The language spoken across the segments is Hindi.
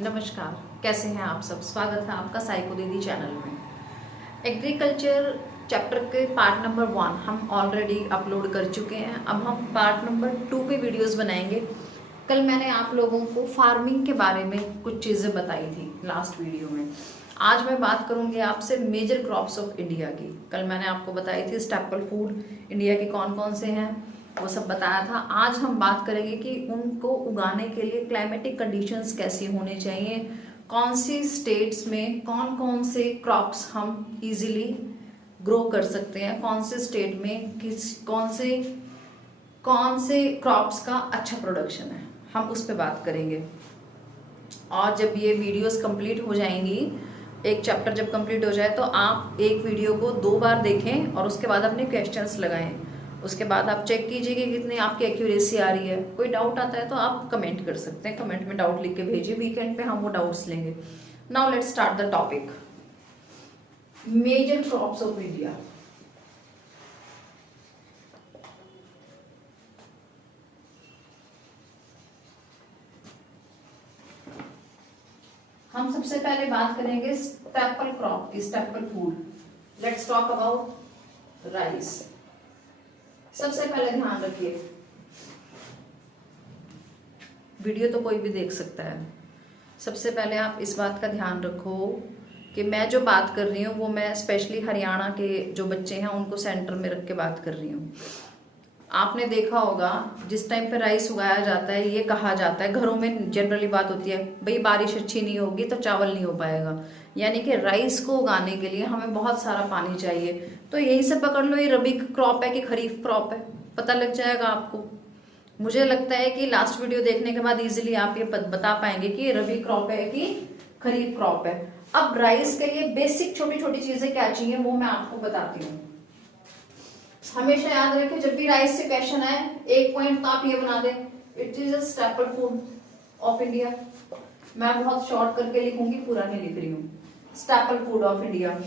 नमस्कार, कैसे हैं आप सब। स्वागत है आपका साइको दीदी चैनल में। एग्रीकल्चर चैप्टर के पार्ट नंबर 1 हम ऑलरेडी अपलोड कर चुके हैं। अब हम पार्ट नंबर 2 पे वीडियोस बनाएंगे। कल मैंने आप लोगों को फार्मिंग के बारे में कुछ चीज़ें बताई थी लास्ट वीडियो में। आज मैं बात करूंगी आपसे मेजर क्रॉप्स ऑफ इंडिया की। कल मैंने आपको बताई थी स्टेपल फूड इंडिया के कौन कौन से हैं, वो सब बताया था। आज हम बात करेंगे कि उनको उगाने के लिए क्लाइमेटिक कंडीशंस कैसी होनी चाहिए, कौन सी स्टेट्स में कौन कौन से क्रॉप्स हम इजीली ग्रो कर सकते हैं, कौन से स्टेट में कौन से क्रॉप्स का अच्छा प्रोडक्शन है, हम उस पर बात करेंगे। और जब ये वीडियोस कंप्लीट हो जाएंगी, एक चैप्टर जब कंप्लीट हो जाए तो आप एक वीडियो को 2 बार देखें और उसके बाद अपने क्वेश्चंस लगाएं। उसके बाद आप चेक कीजिए कि कितनी आपकी एक्यूरेसी आ रही है। कोई डाउट आता है तो आप कमेंट कर सकते हैं, कमेंट में डाउट लिख के भेजिए। वीकेंड पे हम वो डाउट्स लेंगे। Now let's start the topic, major crops of India. हम सबसे पहले बात करेंगे स्टेपल क्रॉप की, staple food. Let's talk about rice. सबसे पहले ध्यान रखिए, वीडियो तो कोई भी देख सकता है। सबसे पहले आप इस बात का ध्यान रखो कि मैं जो बात कर रही हूँ वो मैं स्पेशली हरियाणा के जो बच्चे हैं उनको सेंटर में रख के बात कर रही हूँ। आपने देखा होगा जिस टाइम पे राइस उगाया जाता है, ये कहा जाता है, घरों में जनरली बात होती है, भाई बारिश अच्छी नहीं होगी तो चावल नहीं हो पाएगा। यानी कि राइस को उगाने के लिए हमें बहुत सारा पानी चाहिए। तो यही से पकड़ लो, ये रबी क्रॉप है कि खरीफ क्रॉप है, पता लग जाएगा आपको। मुझे लगता है कि लास्ट वीडियो देखने के बाद इजीली आप ये बता पाएंगे कि ये रबी क्रॉप है कि खरीफ क्रॉप है। अब राइस के लिए बेसिक छोटी छोटी चीजें क्या चाहिए वो मैं आपको बताती हूँ। हमेशा याद रखें, जब भी राइस से क्वेश्चन आए एक पॉइंट तो आप ये बना दें, it is a staple food of India. मैं बहुत शॉर्ट करके लिखूंगी, पूरा नहीं लिख रही हूँ। Staple food of India.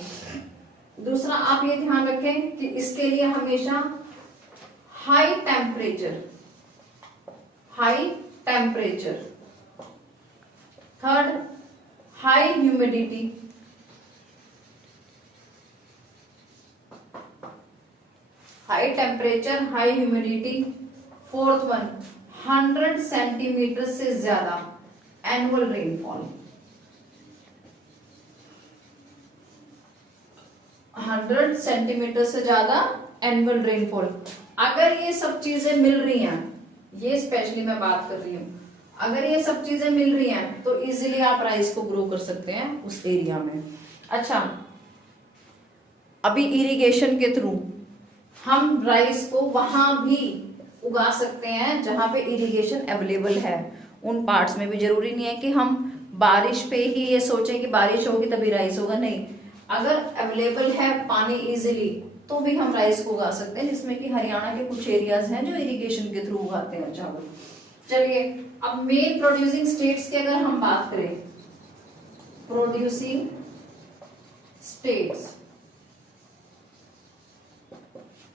दूसरा आप ये ध्यान रखें कि इसके लिए हमेशा high temperature, high temperature. Third, high humidity. High temperature, high humidity. Fourth one, 100 centimetre से ज्यादा एनुअल रेनफॉल। 100 सेंटीमीटर से ज्यादा एनुअल रेनफॉल। अगर ये सब चीजें मिल रही हैं, ये स्पेशली मैं बात कर रही हूं, अगर ये सब चीजें मिल रही हैं तो इजीली आप राइस को ग्रो कर सकते हैं उस एरिया में। अच्छा, अभी इरिगेशन के थ्रू हम राइस को वहां भी उगा सकते हैं जहां पे इरिगेशन अवेलेबल है। उन पार्ट्स में भी जरूरी नहीं है कि हम बारिश पे ही ये सोचें कि बारिश होगी तभी राइस होगा, नहीं। अगर अवेलेबल है पानी इजीली तो भी हम राइस को उगा सकते हैं, जिसमें कि हरियाणा के कुछ एरियाज हैं जो इरिगेशन के थ्रू उगाते हैं चावल। चलिए, अब मेन प्रोड्यूसिंग स्टेट्स की अगर हम बात करें, प्रोड्यूसिंग स्टेट्स,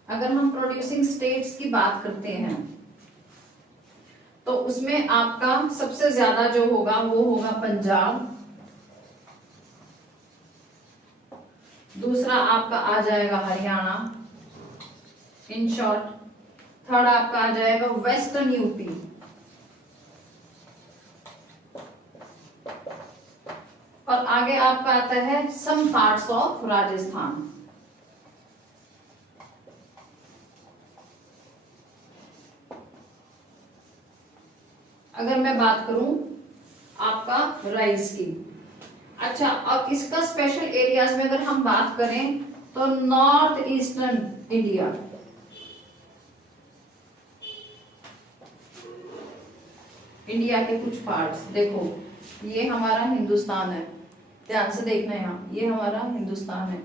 अगर हम प्रोड्यूसिंग स्टेट्स की बात करते हैं तो उसमें आपका सबसे ज्यादा जो होगा वो होगा पंजाब। दूसरा आपका आ जाएगा हरियाणा, इन शॉर्ट। थर्ड आपका आ जाएगा वेस्टर्न यूपी। और आगे आपका आता है सम पार्ट्स ऑफ राजस्थान। अगर मैं बात करूं आपका राइस की, अच्छा, अब इसका स्पेशल एरियाज में अगर हम बात करें तो नॉर्थ ईस्टर्न इंडिया, इंडिया के कुछ पार्ट्स, देखो ये हमारा हिंदुस्तान है, ध्यान से देखना, यहाँ ये हमारा हिंदुस्तान है।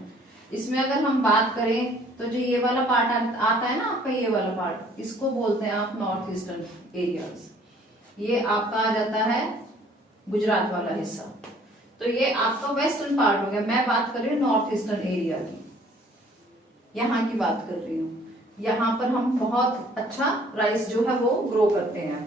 इसमें अगर हम बात करें तो जो ये वाला पार्ट आता है ना आपका, ये वाला पार्ट, इसको बोलते हैं आप नॉर्थ ईस्टर्न एरियाज। ये आपका आ जाता है गुजरात वाला हिस्सा। तो ये आपका वेस्टर्न पार्ट हो गया। मैं बात कर रही हूँ नॉर्थ ईस्टर्न एरिया की, यहाँ की बात कर रही हूँ। यहाँ पर हम बहुत अच्छा राइस जो है वो ग्रो करते हैं।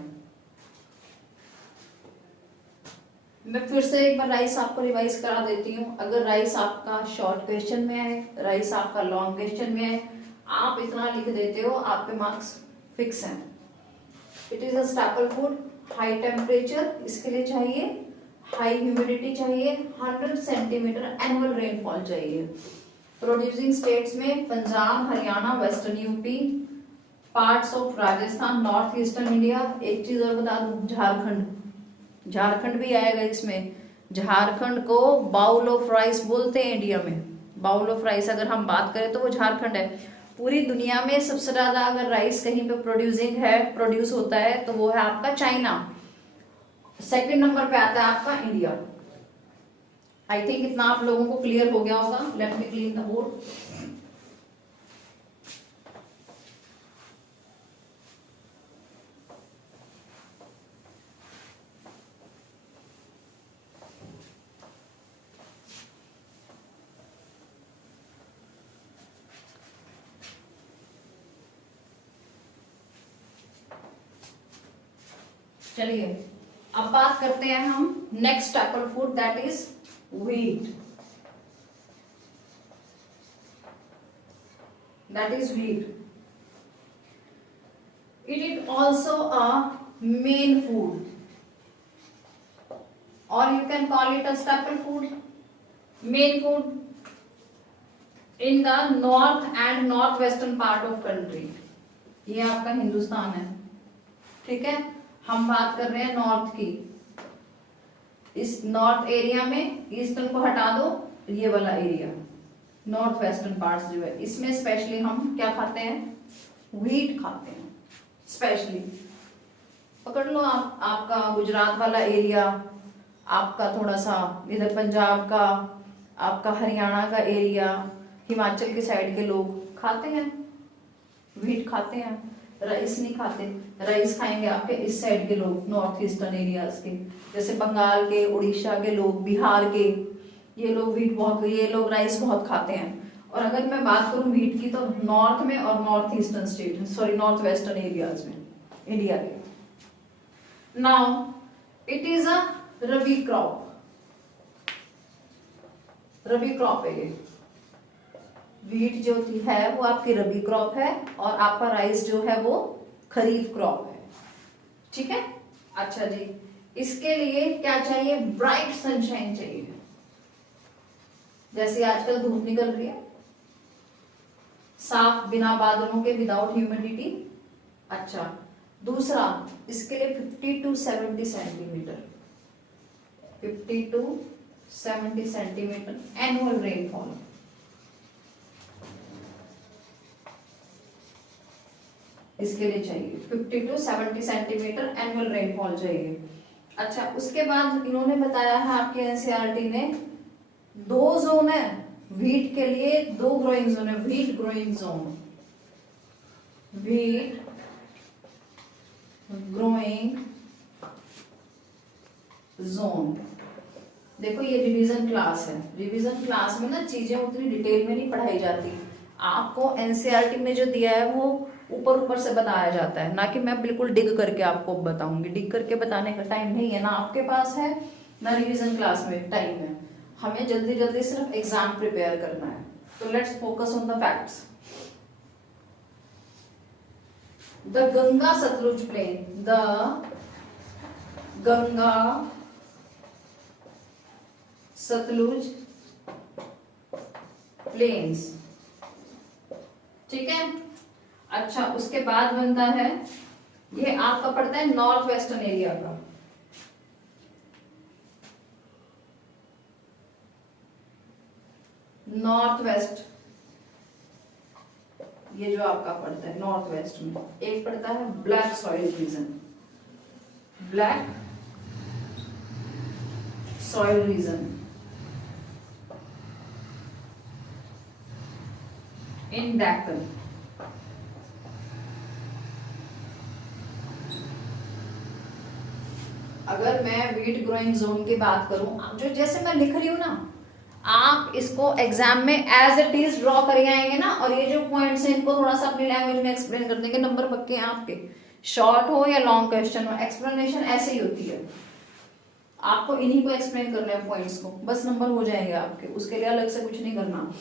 मैं फिर से एक बार राइस आपको रिवाइज करा देती हूँ। अगर राइस आपका शॉर्ट क्वेश्चन में है, राइस आपका लॉन्ग क्वेश्चन में है, आप इतना लिख देते हो, आपके मार्क्स फिक्स हैं। It is a staple food, high temperature इसके लिए चाहिए, हाई ह्यूमिडिटी चाहिए, 100 सेंटीमीटर एनुअल रेनफॉल चाहिए। प्रोड्यूसिंग स्टेट्स में Punjab, Haryana, western UP, parts of Rajasthan, north eastern India. एक चीज और बता दूं, झारखंड, झारखंड भी आएगा इसमें। झारखंड को बाउल ऑफ राइस बोलते हैं इंडिया में। बाउल ऑफ राइस अगर हम बात करें तो वो झारखंड है। पूरी दुनिया में सबसे ज्यादा अगर राइस कहीं पे प्रोड्यूस होता है तो वो है आपका चाइना। सेकंड नंबर पे आता है आपका इंडिया। आई थिंक इतना आप लोगों को क्लियर हो गया होगा। Let me clean the board. चलिए अब बात करते हैं हम next staple food, that is wheat. That is wheat. It is also a main food और you can call it a staple food, main food in the north and north western part of country. ये आपका हिंदुस्तान है, ठीक है। हम बात कर रहे हैं नॉर्थ की। इस नॉर्थ एरिया में ईस्टर्न को हटा दो, ये वाला एरिया नॉर्थ वेस्टर्न पार्ट्स जो है, इसमें स्पेशली हम क्या खाते हैं, व्हीट खाते हैं। स्पेशली पकड़ लो आप, आपका गुजरात वाला एरिया, आपका थोड़ा सा इधर पंजाब का, आपका हरियाणा का एरिया, हिमाचल के साइड के लोग खाते हैं व्हीट, खाते हैं, राइस नहीं खाते। राइस खाएंगे आपके इस साइड के लोग, नॉर्थ ईस्टर्न एरियाज के, जैसे बंगाल के, उड़ीसा के लोग, बिहार के, ये लोग व्हीट बहुत, ये लोग राइस बहुत खाते हैं। और अगर मैं बात करूं व्हीट की तो नॉर्थ में और north eastern state, sorry north western areas में इंडिया के। Now it is a rabi crop, rabi crop है ये। व्हीट जो है वो आपकी रबी क्रॉप है और आपका राइस जो है वो खरीफ क्रॉप है, ठीक है। अच्छा जी, इसके लिए क्या चाहिए, ब्राइट सनशाइन चाहिए, जैसे आजकल धूप निकल रही है, साफ, बिना बादलों के, विदाउट ह्यूमिडिटी। अच्छा, दूसरा इसके लिए 50 to 70 centimetre, 50 to 70 centimetre annual rainfall. इसके लिए चाहिए 50 to 70 सेंटीमीटर एनुअल रेनफॉल चाहिए। अच्छा, उसके बाद इन्होंने बताया है आपके एनसीईआरटी ने 2 जोन है व्हीट के लिए, 2 ग्रोइंग जोन है, wheat growing zone, wheat growing zone. देखो ये रिवीजन क्लास है, रिवीजन क्लास में ना चीजें उतनी डिटेल में नहीं पढ़ाई जाती, आपको एनसीईआरटी में जो दिया है वो ऊपर ऊपर से बताया जाता है, ना कि मैं बिल्कुल डिग करके आपको बताऊंगी। डिग करके बताने का टाइम नहीं है, ना आपके पास है ना रिवीजन क्लास में टाइम है। हमें जल्दी जल्दी सिर्फ एग्जाम प्रिपेयर करना है। तो let's focus on the facts. The Ganga Sutlej plain, the Ganga Sutlej plains, ठीक है। अच्छा, उसके बाद बनता है, ये आपका पड़ता है नॉर्थ वेस्टर्न एरिया का, नॉर्थ वेस्ट, ये जो आपका पड़ता है नॉर्थ वेस्ट में। एक पड़ता है black soil region, black soil region in Deccan. अगर मैं व्हीट ग्रोइंग जोन की बात करूं, जो जैसे मैं लिख रही हूं ना, आप इसको एग्जाम में एज इट इज ड्रॉ करके आएंगे ना, और ये जो पॉइंट्स हैं इनको थोड़ा सा अपनी लैंग्वेज में एक्सप्लेन कर देंगे, नंबर पक्के हैं आपके, शॉर्ट हो या लॉन्ग क्वेश्चन हो, एक्सप्लेनेशन ऐसे ही होती है। आपको इन्हीं को एक्सप्लेन करना है पॉइंट्स को, बस नंबर हो जाएंगे आपके, उसके लिए अलग से कुछ नहीं करना।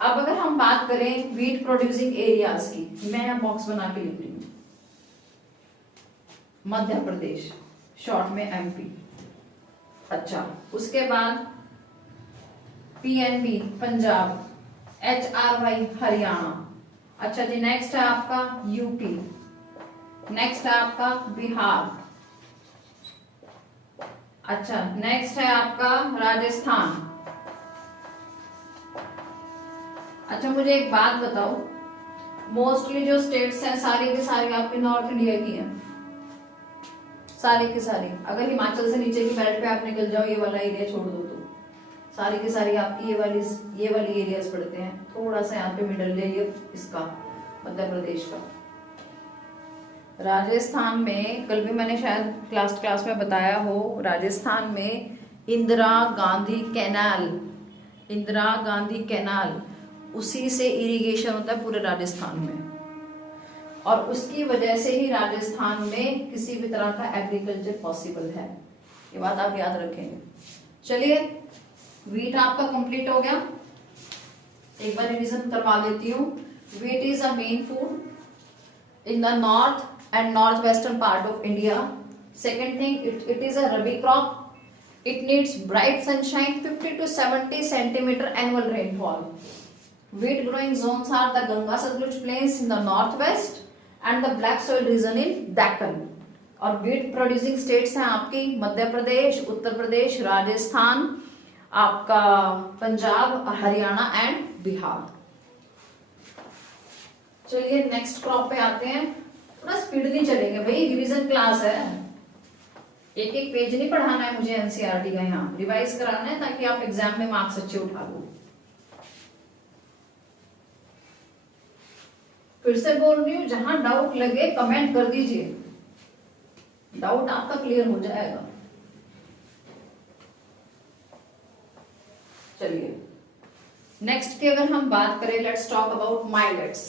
अब अगर हम बात करें वीट प्रोड्यूसिंग एरियाज की, मैं यहाँ बॉक्स बना के लिख रही हूँ, मध्य प्रदेश, शॉर्ट में एमपी। अच्छा, उसके बाद पीएनबी पंजाब, एचआरवाई हरियाणा। अच्छा जी, नेक्स्ट है आपका यूपी, नेक्स्ट है आपका बिहार। अच्छा, नेक्स्ट है आपका राजस्थान। अच्छा, मुझे एक बात बताओ, मोस्टली जो स्टेट्स हैं सारी की सारी आपके नॉर्थ इंडिया की हैं, सारी की सारी। अगर हिमाचल से नीचे की बेल्ट पे आप निकल जाओ, ये वाला एरिया छोड़ दो तो सारी की सारी आपकी ये वाली एरियाज पड़ते हैं। थोड़ा सा यहाँ पे मिडल एरिया इसका मध्य प्रदेश का। राजस्थान में कल भी मैंने शायद क्लास में बताया हो, राजस्थान में इंदिरा गांधी कैनाल, इंदिरा गांधी कैनाल, उसी से इरिगेशन होता है पूरे राजस्थान में, और उसकी वजह से ही राजस्थान में किसी भी तरह का एग्रीकल्चर पॉसिबल है। ये बात आप याद रखेंगे। चलिए, वीट आपका कंप्लीट हो गया, एक बार रिवीजन करवा देती हूँ। Wheat is a main food in the north and northwestern part of India. Second thing, it is a rabi crop. It needs bright sunshine, 50 to 70 centimeter annual rainfall. Wheat growing zones are the Ganga Satluj plains in the northwest and the black soil region in Deccan. और wheat producing states हैं आपकी मध्य प्रदेश, उत्तर प्रदेश, राजस्थान, आपका पंजाब, हरियाणा एंड बिहार। चलिए नेक्स्ट क्रॉप पे आते हैं। थोड़ा स्पीड नहीं चलेंगे भाई, रिवीजन क्लास है, एक एक पेज नहीं पढ़ाना है मुझे एनसीईआरटी का, यहाँ रिवाइज कराना है ताकि आप एग्जाम में मार्क्स अच्छे उठा लो। फिर से बोल रही हूँ, जहां डाउट लगे कमेंट कर दीजिए, डाउट आपका क्लियर हो जाएगा। चलिए नेक्स्ट की अगर हम बात करें, लेट्स टॉक अबाउट माइलेट्स।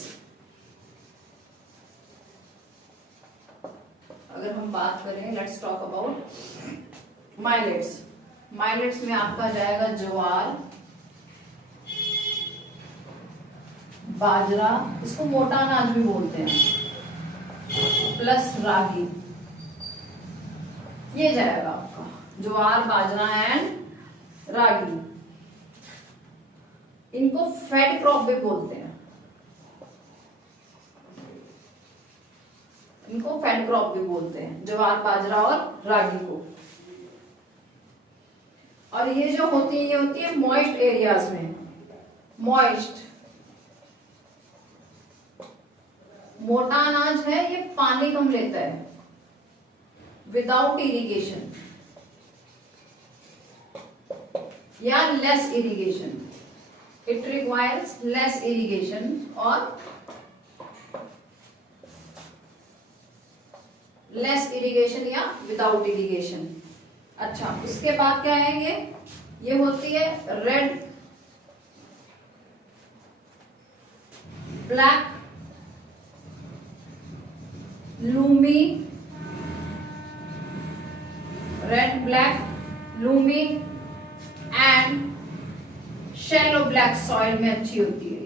अगर हम बात करें, let's talk about millets. Millets में आपका जाएगा ज्वार, बाजरा, इसको मोटा अनाज भी बोलते हैं, प्लस रागी, ये जाएगा आपका ज्वार, बाजरा एंड रागी। इनको फैट क्रॉप भी बोलते हैं, इनको फैट क्रॉप भी बोलते हैं, ज्वार, बाजरा और रागी को। और ये जो होती है, ये होती है मॉइस्ट एरियाज में। मॉइस्ट मोटा अनाज है, ये पानी कम लेता है, विदाउट इरिगेशन या less irrigation, it requires less irrigation और लेस इरिगेशन या विदाउट इरिगेशन। अच्छा, उसके बाद क्या आएंगे, ये होती है red, black, Lumi, red, black, loamy and shallow black soil में अच्छी होती है।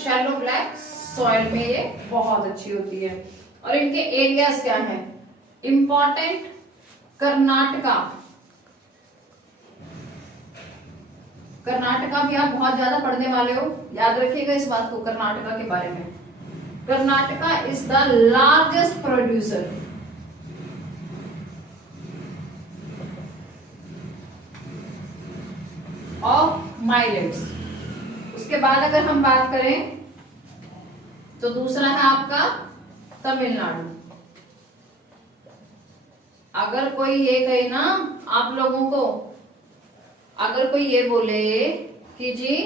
शैलो ब्लैक सॉइल में ये बहुत अच्छी होती है। और इनके एरियाज क्या हैं, इंपॉर्टेंट, कर्नाटका, कर्नाटका भी आप बहुत ज्यादा पढ़ने वाले हो, याद रखिएगा इस बात को कर्नाटका के बारे में। Karnataka is the largest producer of millets. उसके बाद अगर हम बात करें तो दूसरा है आपका तमिलनाडु। अगर कोई ये कहे ना आप लोगों को, अगर कोई ये बोले कि जी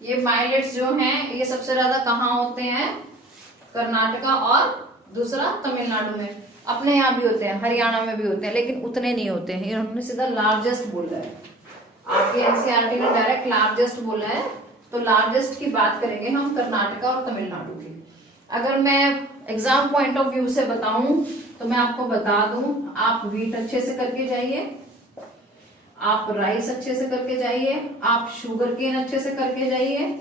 ये माइलेट्स जो हैं ये सबसे ज्यादा कहाँ होते हैं, कर्नाटका और दूसरा तमिलनाडु में, अपने यहाँ भी होते हैं, हरियाणा में भी होते हैं, लेकिन उतने नहीं होते हैं। इन्होंने सीधा लार्जेस्ट बोला है, आपके एनसीईआरटी ने डायरेक्ट लार्जेस्ट बोला है, तो लार्जेस्ट की बात करेंगे हम कर्नाटका और तमिलनाडु की। अगर मैं एग्जाम पॉइंट ऑफ व्यू से बताऊं तो मैं आपको बता दूं, आप व्हीट अच्छे से करके जाइए, आप राइस अच्छे से करके जाइए, आप शुगर केन अच्छे से करके जाइए,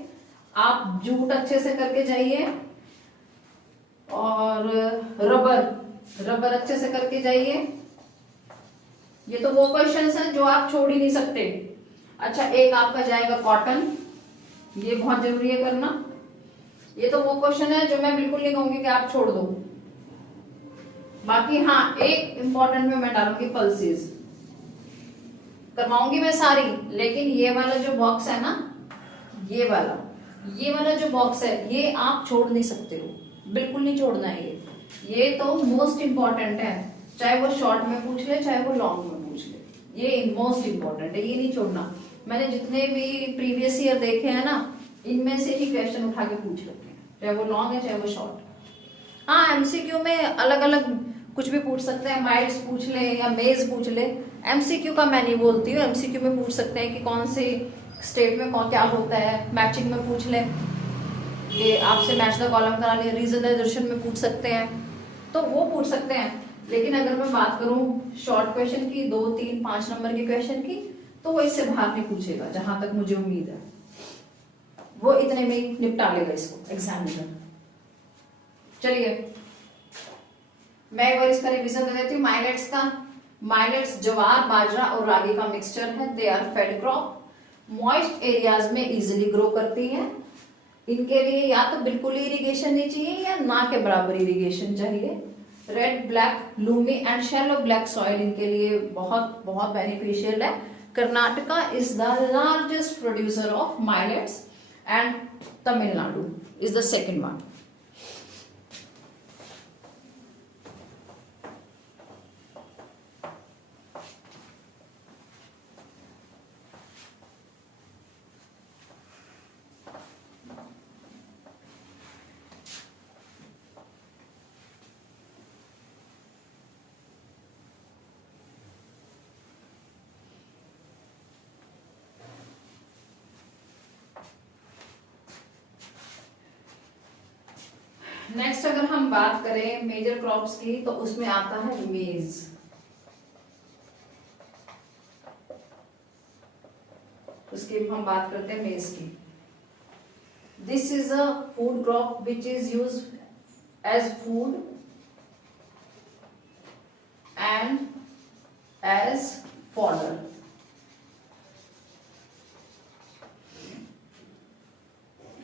आप जूट अच्छे से करके जाइए, और रबर अच्छे से करके जाइए। ये तो वो क्वेश्चंस हैं जो आप छोड़ ही नहीं सकते। अच्छा, एक आपका जाएगा कॉटन, ये बहुत जरूरी है करना। ये तो वो क्वेश्चन है जो मैं बिल्कुल नहीं कहूंगी कि आप छोड़ दो। बाकी हाँ, एक इंपॉर्टेंट में मैं डालूंगी पल्सेस, करवाऊंगी मैं सारी, लेकिन ये वाला जो बॉक्स है ना, ये वाला जो बॉक्स है, ये आप छोड़ नहीं सकते हो, बिल्कुल नहीं छोड़ना है। ये तो मोस्ट इंपॉर्टेंट है, चाहे वो शॉर्ट में पूछ ले चाहे वो लॉन्ग में पूछ ले, ये मोस्ट इंपॉर्टेंट है, ये नहीं छोड़ना। मैंने जितने भी प्रीवियस ईयर देखे हैं ना, इनमें से ही क्वेश्चन उठा के पूछ रखे हैं, चाहे वो लॉन्ग है चाहे वो शॉर्ट। हाँ, एमसीक्यू में अलग अलग कुछ भी पूछ सकते हैं, माइल्स पूछ ले या मेज पूछ ले। एमसीक्यू का मैं नहीं बोलती हूँ, एमसीक्यू में पूछ सकते हैं कि कौन से स्टेट में कौन क्या होता है, मैचिंग में पूछ ले कि आपसे मैच द कॉलम करा लिया, रीजनरेशन में पूछ सकते हैं, तो वो पूछ सकते हैं। लेकिन अगर मैं बात करूं शॉर्ट क्वेश्चन की, 2, 3, 5 नंबर के क्वेश्चन की, तो वो इससे बाहर नहीं पूछेगा, जहां तक मुझे उम्मीद है वो इतने में ही निपटा लेगा इसको एग्जामिनर। चलिए मैं एक बार इसका रिवीजन दे देती हूँ माइलेट्स का। माइलेट्स ज्वार, बाजरा और रागी का मिक्सचर है। They are fed crop, moist areas में इजिली ग्रो करती हैं। इनके लिए या तो बिल्कुल इरिगेशन नहीं चाहिए या ना के बराबर इरिगेशन चाहिए। Red, black, loamy and shallow black soil इनके लिए बहुत बहुत बेनिफिशियल है। Karnataka is the largest producer of millets and Tamil Nadu is the second one. Next अगर हम बात करें मेजर क्रॉप्स की, तो उसमें आता है मेज। उसकी हम बात करते हैं मेज की। This is a food crop which is use as food and as fodder.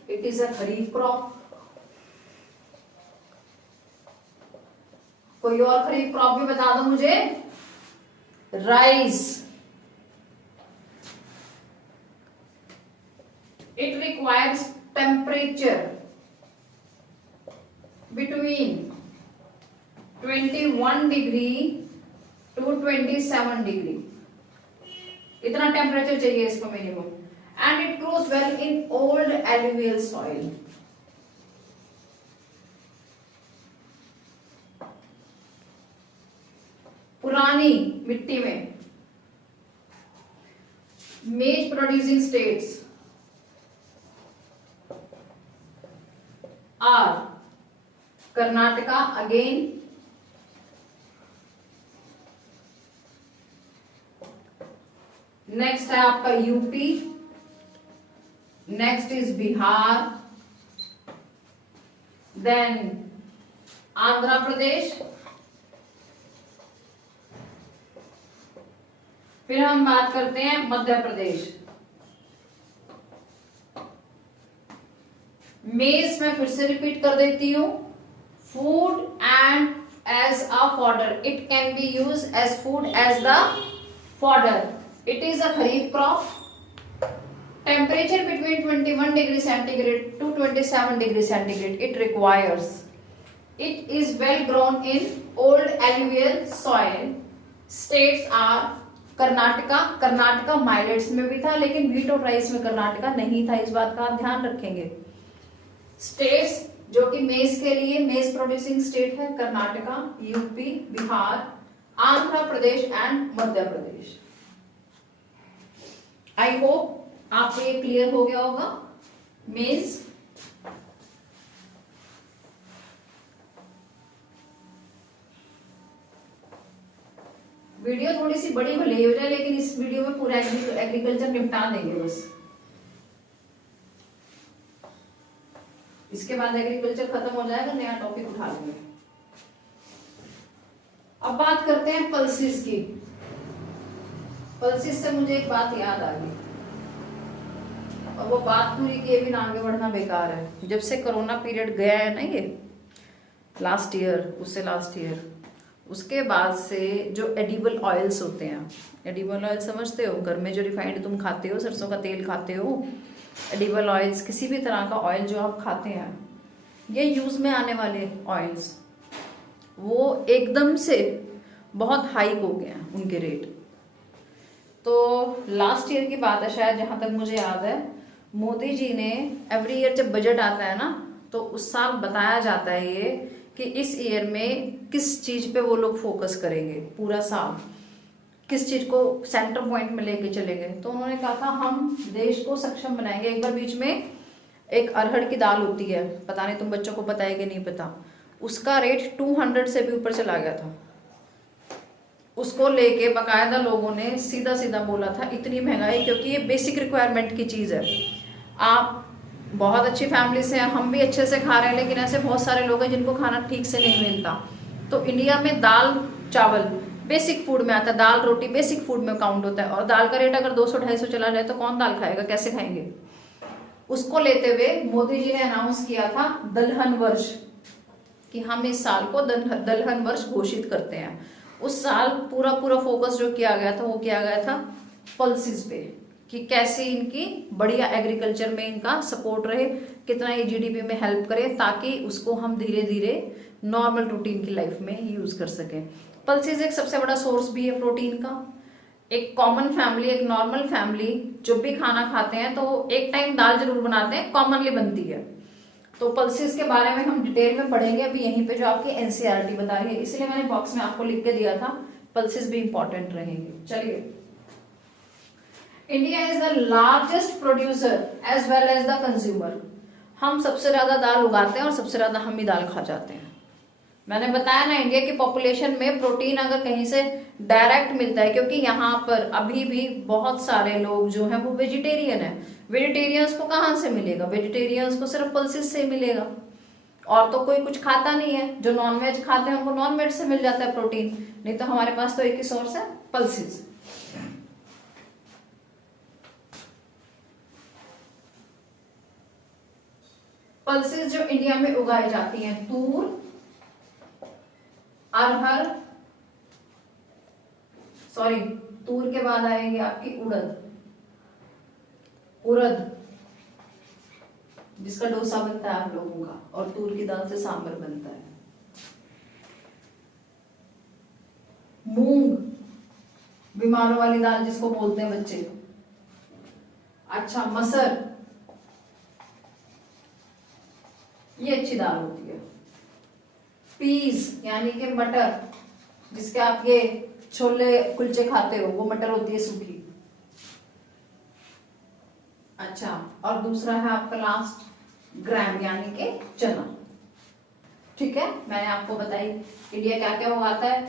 It is a kharif crop. कोई और खरीफ क्रॉप भी बता दो मुझे। Rice. It requires temperature between 21 degree to 27 degree, इतना टेम्परेचर चाहिए इसको minimum. And it grows well in old alluvial soil. पुरानी मिट्टी में। Maize producing states are Karnataka again, next है आपका UP, next is Bihar, then Andhra Pradesh, फिर हम बात करते हैं मध्य प्रदेश। मेज में फिर से रिपीट कर देती हूं, food and as a fodder, it can be use as food as the fodder. It is a kharif crop. Temperature between 21 degree centigrade to 27 degree centigrade it requires. It is well grown in old alluvial soil. States are Karnataka. Karnataka millets में भी था, लेकिन व्हीट और राइस में कर्नाटका नहीं था, इस बात का आप ध्यान रखेंगे। स्टेट्स जो कि मेज के लिए मेज प्रोड्यूसिंग स्टेट है, Karnataka, UP, Bihar, Andhra Pradesh and Madhya Pradesh. I hope आपको ये क्लियर हो गया होगा। मेज वीडियो थोड़ी सी बड़ी भले ही हो जाए, लेकिन इस वीडियो में पूरा एग्रीकल्चर निपटा देंगे बस। इसके बाद एग्रीकल्चर खत्म हो जाएगा, नया टॉपिक उठा लेंगे। अब बात करते हैं पल्सेस की। पल्सेस से मुझे एक बात याद आ गई, और वो बात पूरी किए बिना आगे बढ़ना बेकार है। जब से कोरोना पीरियड गया है ना, ये लास्ट ईयर, उससे लास्ट ईयर, उसके बाद से जो एडिबल ऑयल्स होते हैं, एडिबल ऑयल समझते हो, घर में जो रिफाइंड तुम खाते हो, सरसों का तेल खाते हो, एडिबल ऑयल्स किसी भी तरह का ऑयल जो आप खाते हैं, ये यूज में आने वाले ऑयल्स, वो एकदम से बहुत हाइक हो गए हैं उनके रेट। तो लास्ट ईयर की बात है शायद, जहां तक मुझे याद है, मोदी जी ने एवरी ईयर जब बजट आता है ना, तो उस साल बताया जाता है ये कि इस ईयर में किस चीज पे वो लोग फोकस करेंगे, पूरा साल किस चीज को सेंटर पॉइंट में लेके चलेंगे। तो उन्होंने कहा था हम देश को सक्षम बनाएंगे। एक बार बीच में एक अरहर की दाल होती है, पता नहीं तुम बच्चों को पता है कि नहीं पता, उसका रेट 200 से भी ऊपर चला गया था। उसको लेके बकायदा लोगों ने सीधा सीधा बोला था इतनी महंगाई, क्योंकि ये बेसिक रिक्वायरमेंट की चीज़ है। आप बहुत अच्छी फैमिली से हैं, हम भी अच्छे से खा रहे हैं, लेकिन ऐसे बहुत सारे लोग हैं जिनको खाना ठीक से नहीं मिलता। तो इंडिया में दाल चावल बेसिक फूड में आता है, दाल रोटी बेसिक फूड में काउंट होता है, और दाल का रेट अगर 200-250 चला जाए तो कौन दाल खाएगा, कैसे खाएंगे। उसको लेते हुए मोदी जी ने अनाउंस किया था दलहन वर्ष, कि हम इस साल को दलहन वर्ष घोषित करते हैं। उस साल पूरा फोकस जो किया गया था वो किया गया था पल्सेस पे, कि कैसे इनकी बढ़िया एग्रीकल्चर में इनका सपोर्ट रहे, कितना ये जीडीपी में हेल्प करे, ताकि उसको हम धीरे धीरे नॉर्मल रूटीन की लाइफ में यूज कर सकें। पल्सेस एक सबसे बड़ा सोर्स भी है प्रोटीन का। एक कॉमन फैमिली, एक नॉर्मल फैमिली जब भी खाना खाते हैं तो एक टाइम दाल जरूर बनाते हैं, कॉमनली बनती है। तो पल्सेस के बारे में हम डिटेल में पढ़ेंगे अभी यहीं पे, जो आपकी एनसीईआरटी बता रही है, इसलिए मैंने बॉक्स में आपको लिख के दिया था, पल्सेस भी इंपॉर्टेंट रहेंगे। चलिए, India is the largest producer as well as the consumer. हम सबसे ज्यादा दाल उगाते हैं और सबसे ज्यादा हम ही दाल खा जाते हैं। मैंने बताया ना, इंडिया की पॉपुलेशन में प्रोटीन अगर कहीं से डायरेक्ट मिलता है, क्योंकि यहाँ पर अभी भी बहुत सारे लोग जो हैं वो वेजिटेरियन है। वेजिटेरियंस को कहाँ से मिलेगा, वेजिटेरियंस को सिर्फ पल्सेस से मिलेगा, और तो कोई कुछ खाता नहीं है। जो नॉनवेज खाते हैं उनको नॉनवेज से मिल जाता है प्रोटीन, नहीं तो हमारे पास तो एक ही सोर्स है, पल्सेस। पल्सेस जो इंडिया में उगाई जाती हैं, तूर, अरहर, सॉरी तूर के बाद आएगी आपकी उड़द, जिसका डोसा बनता है आप लोगों का, और तूर की दाल से सांभर बनता है। मूंग, बीमारों वाली दाल जिसको बोलते हैं बच्चे। अच्छा, मसर, ये अच्छी दाल होती है। पीस यानी कि मटर, जिसके आप ये छोले कुलचे खाते हो, वो मटर होती है सूखी। अच्छा, और दूसरा है आपका लास्ट ग्राम यानी कि चना। ठीक है, मैंने आपको बताई इंडिया क्या क्या उगाता है,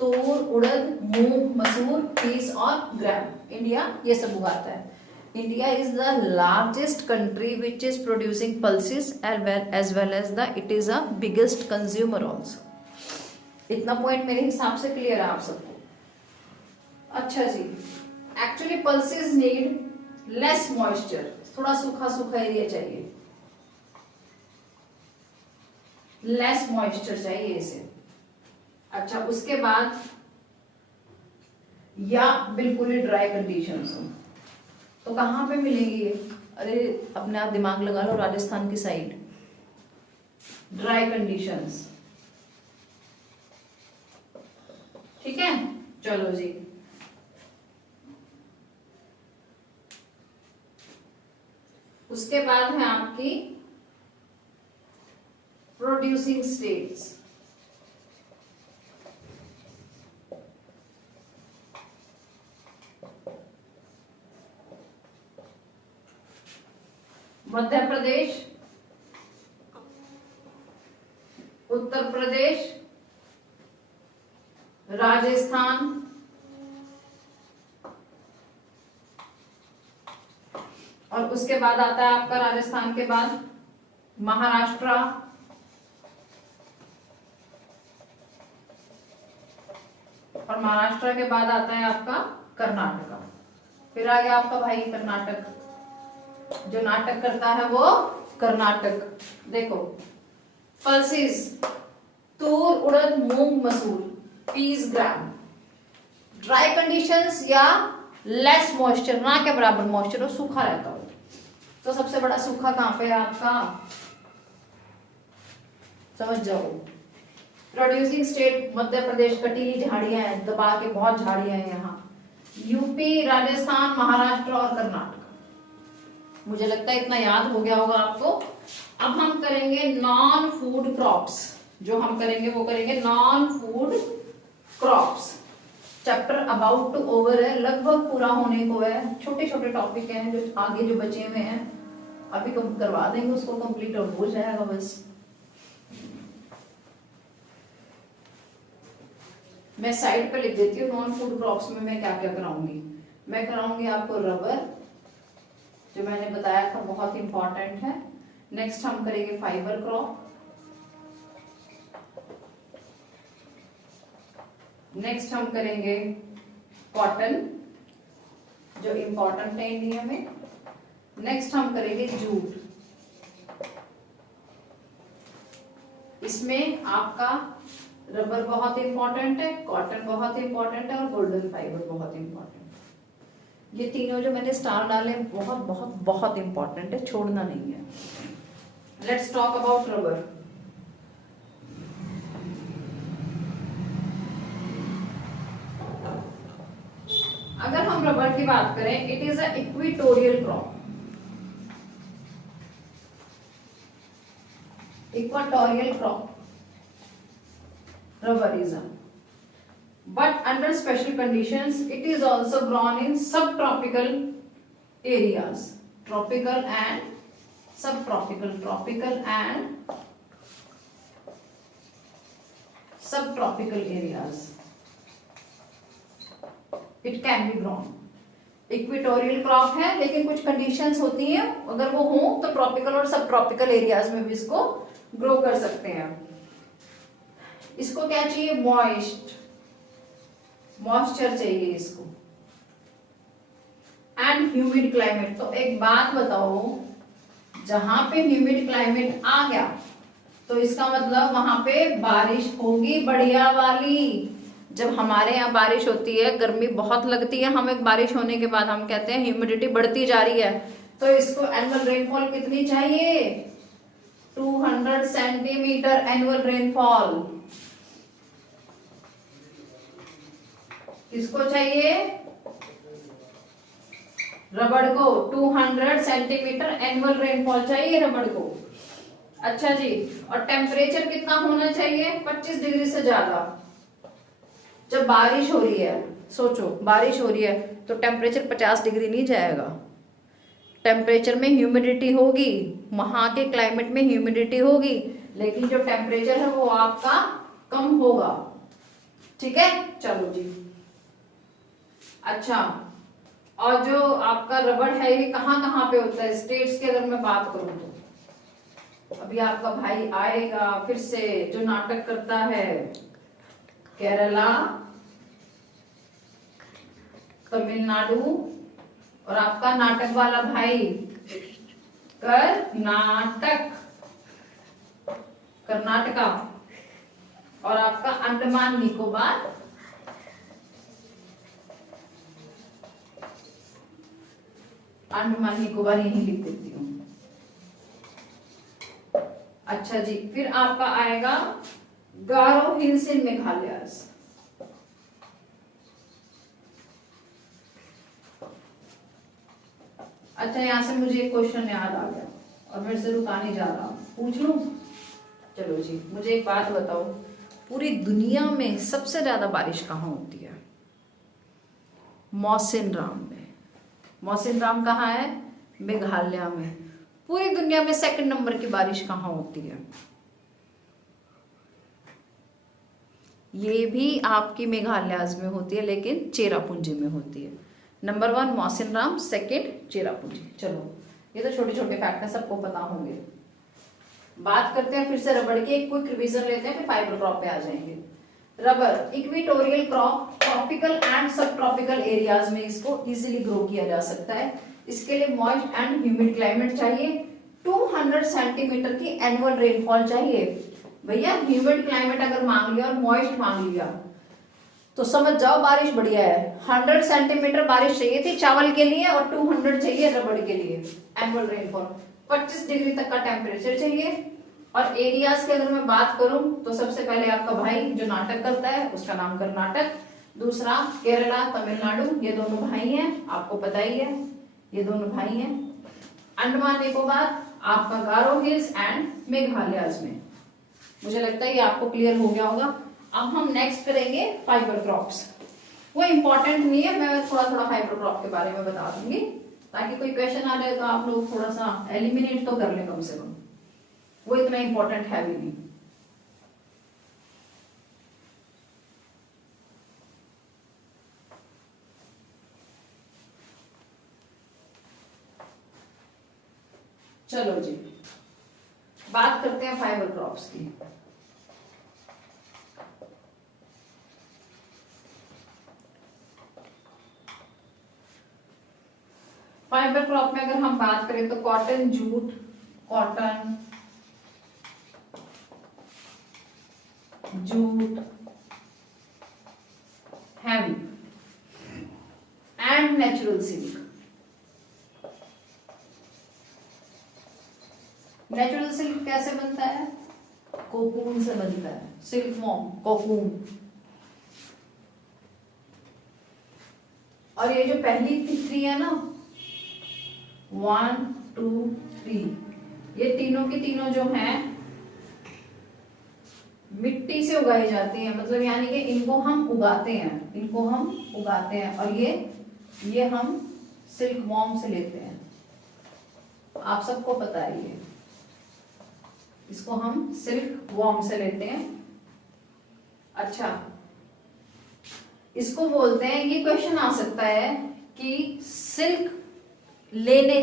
तूर, उड़द, मूंग, मसूर, पीस और ग्राम, इंडिया ये सब उगाता है। India is the largest country which is producing pulses as well as it is a biggest consumer also. इतना पॉइंट मेरे हिसाब से क्लियर है आप सबको। अच्छा जी, actually pulses need less moisture, थोड़ा सूखा सूखा एरिया चाहिए, लेस मॉइस्चर चाहिए इसे। अच्छा, उसके बाद या बिल्कुल ही ड्राई कंडीशंस हो, तो कहाँ पे मिलेंगी ये? अरे अपने आप दिमाग लगा लो, राजस्थान की साइड, ड्राई कंडीशंस। ठीक है, चलो जी, उसके बाद है आपकी प्रोड्यूसिंग स्टेट्स। मध्य प्रदेश, उत्तर प्रदेश, राजस्थान, और उसके बाद आता है आपका राजस्थान के बाद महाराष्ट्र, और महाराष्ट्र के बाद आता है आपका कर्नाटका। फिर आ गया आपका भाई कर्नाटक, जो नाटक करता है वो कर्नाटक। देखो पल्सेस, तूर, उड़द, मूंग, मसूर, पीस, ग्राम। ड्राई कंडीशंस या लेस मॉइस्चर, ना के बराबर मॉइस्चर हो, सूखा रहता हो। तो सबसे बड़ा सूखा कहां पे है आपका, समझ जाओ। प्रोड्यूसिंग स्टेट मध्य प्रदेश, कटीली झाड़ियां हैं, दबा के बहुत झाड़ियां हैं यहाँ। यूपी, राजस्थान, महाराष्ट्र और कर्नाटक। मुझे लगता है इतना याद हो गया होगा आपको। अब हम करेंगे नॉन फूड क्रॉप्स। जो हम करेंगे वो करेंगे non food crops. Chapter about to over है, लगभग पूरा होने को है। छोटे छोटे टॉपिक हैं जो आगे जो बचे हुए हैं, अभी करवा देंगे उसको कंप्लीट और हो जाएगा बस। मैं साइड पे लिख देती हूँ नॉन फूड क्रॉप्स में मैं क्या क्या कराऊंगी। मैं कराऊंगी आपको रबर, जो मैंने बताया था बहुत इंपॉर्टेंट है। नेक्स्ट हम करेंगे फाइबर क्रॉप। नेक्स्ट हम करेंगे कॉटन, जो इंपॉर्टेंट है इंडिया में। नेक्स्ट हम करेंगे जूट। इसमें आपका रबर बहुत इंपॉर्टेंट है, कॉटन बहुत इंपॉर्टेंट है और गोल्डन फाइबर बहुत इंपॉर्टेंट है। ये तीनों जो मैंने स्टार डाले बहुत बहुत बहुत इंपॉर्टेंट है, छोड़ना नहीं है। Let's talk about rubber. अगर हम रबर की बात करें, it is a equatorial crop. Equatorial crop rubberism, but under special conditions it is also grown in subtropical areas, tropical and subtropical, tropical and subtropical areas it can be grown। Equatorial crop है, लेकिन कुछ कंडीशंस होती हैं, अगर वो हो तो ट्रॉपिकल और सब ट्रॉपिकल एरियाज में भी इसको ग्रो कर सकते हैं। इसको क्या चाहिए, मॉइस्चर चाहिए इसको, एंड ह्यूमिड क्लाइमेट। तो एक बात बताओ, जहां पे ह्यूमिड क्लाइमेट आ गया तो इसका मतलब वहां पे बारिश होगी बढ़िया वाली। जब हमारे यहाँ बारिश होती है, गर्मी बहुत लगती है, हमें बारिश होने के बाद हम कहते हैं ह्यूमिडिटी बढ़ती जा रही है, तो इसको एनुअल रेनफॉल कितनी चाहिए, 200 सेंटीमीटर एनुअल रेनफॉल। किसको चाहिए, रबड़ को 200 सेंटीमीटर एनुअल रेनफॉल चाहिए रबड़ को। अच्छा जी, और टेम्परेचर कितना होना चाहिए, 25 डिग्री से ज्यादा। जब बारिश हो रही है, सोचो बारिश हो रही है तो टेम्परेचर 50 डिग्री नहीं जाएगा। टेम्परेचर में ह्यूमिडिटी होगी, वहां के क्लाइमेट में ह्यूमिडिटी होगी, लेकिन जो टेम्परेचर है वो आपका कम होगा। ठीक है, चलो जी। अच्छा, और जो आपका रबड़ है ये कहाँ कहाँ पे होता है, स्टेट्स की अगर मैं बात करूं तो अभी आपका भाई आएगा फिर से, जो नाटक करता है, केरला, तमिलनाडु, और आपका नाटक वाला भाई कर्नाटका, और आपका अंडमान निकोबार, अंडमान निकोबार यही लिख देती हूँ। अच्छा जी, फिर आपका आएगा गारो हिल्स इन मेघालय। अच्छा, यहां से मुझे एक क्वेश्चन याद आ गया और मैं इसे रुका नहीं जा रहा, पूछ लूं? चलो जी, मुझे एक बात बताओ, पूरी दुनिया में सबसे ज्यादा बारिश कहाँ होती है? मौसिनराम में। मौसिनराम कहाँ है? मेघालय में। पूरी दुनिया में सेकंड नंबर की बारिश कहाँ होती है? ये भी आपकी मेघालय में होती है, लेकिन चेरापूंजी में होती है। Number 1 Mawsynram, second Cherrapunji. चलो ये तो छोटे छोटे फैक्ट है, सबको पता होंगे। बात करते हैं फिर से रबड़ की, एक क्विक रिवीजन लेते हैं, फिर फाइबर क्रॉप पे आ जाएंगे। Rubber equatorial crop, tropical and सब ट्रॉपिकल एरियाज में इसको इजीली ग्रो किया जा सकता है। इसके लिए मॉइस्ट एंड ह्यूमिड क्लाइमेट चाहिए, 200 सेंटीमीटर की एनुअल रेनफॉल चाहिए। भैया ह्यूमिड क्लाइमेट अगर मांग लिया और मॉइस्ट मांग लिया तो समझ जाओ बारिश बढ़िया है। 100 सेंटीमीटर बारिश चाहिए थी चावल के लिए और 200 चाहिए रबड़ के लिए एनुअल रेनफॉल। 25 डिग्री तक का टेम्परेचर चाहिए। और एरियाज की अगर मैं बात करूं तो सबसे पहले आपका भाई जो नाटक करता है उसका नाम कर्नाटक, दूसरा केरला, तमिलनाडु, ये दोनों भाई हैं, आपको पता ही है ये दोनों भाई हैं। अंडमान निकोबार आपका गारो हिल्स एंड मेघालय में। मुझे लगता है ये आपको क्लियर हो गया होगा। अब हम नेक्स्ट करेंगे फाइबर क्रॉप्स। वो इंपॉर्टेंट नहीं है, मैं थोड़ा थोड़ा फाइबर क्रॉप के बारे में बता दूंगी ताकि कोई क्वेश्चन आ जाए तो आप लोग थोड़ा सा एलिमिनेट तो कर ले कम से कम, वो इतना इंपॉर्टेंट है भी नहीं। चलो जी बात करते हैं फाइबर क्रॉप्स की। फाइबर क्रॉप में अगर हम बात करें तो cotton, jute, cotton, jute, hemp and natural silk. Natural silk कैसे बनता है? कोकून से बनता है, सिल्क वॉर्म, कोकून। और ये जो पहली तितली है ना 1 2 3, ये तीनों की तीनों जो हैं मिट्टी से उगाई जाती हैं, मतलब यानी कि इनको हम उगाते हैं, इनको हम उगाते हैं। और ये हम सिल्क वॉर्म से लेते हैं, आप सबको पता है ये, इसको हम सिल्क वॉर्म से लेते हैं। अच्छा इसको बोलते हैं, ये क्वेश्चन आ सकता है कि सिल्क लेने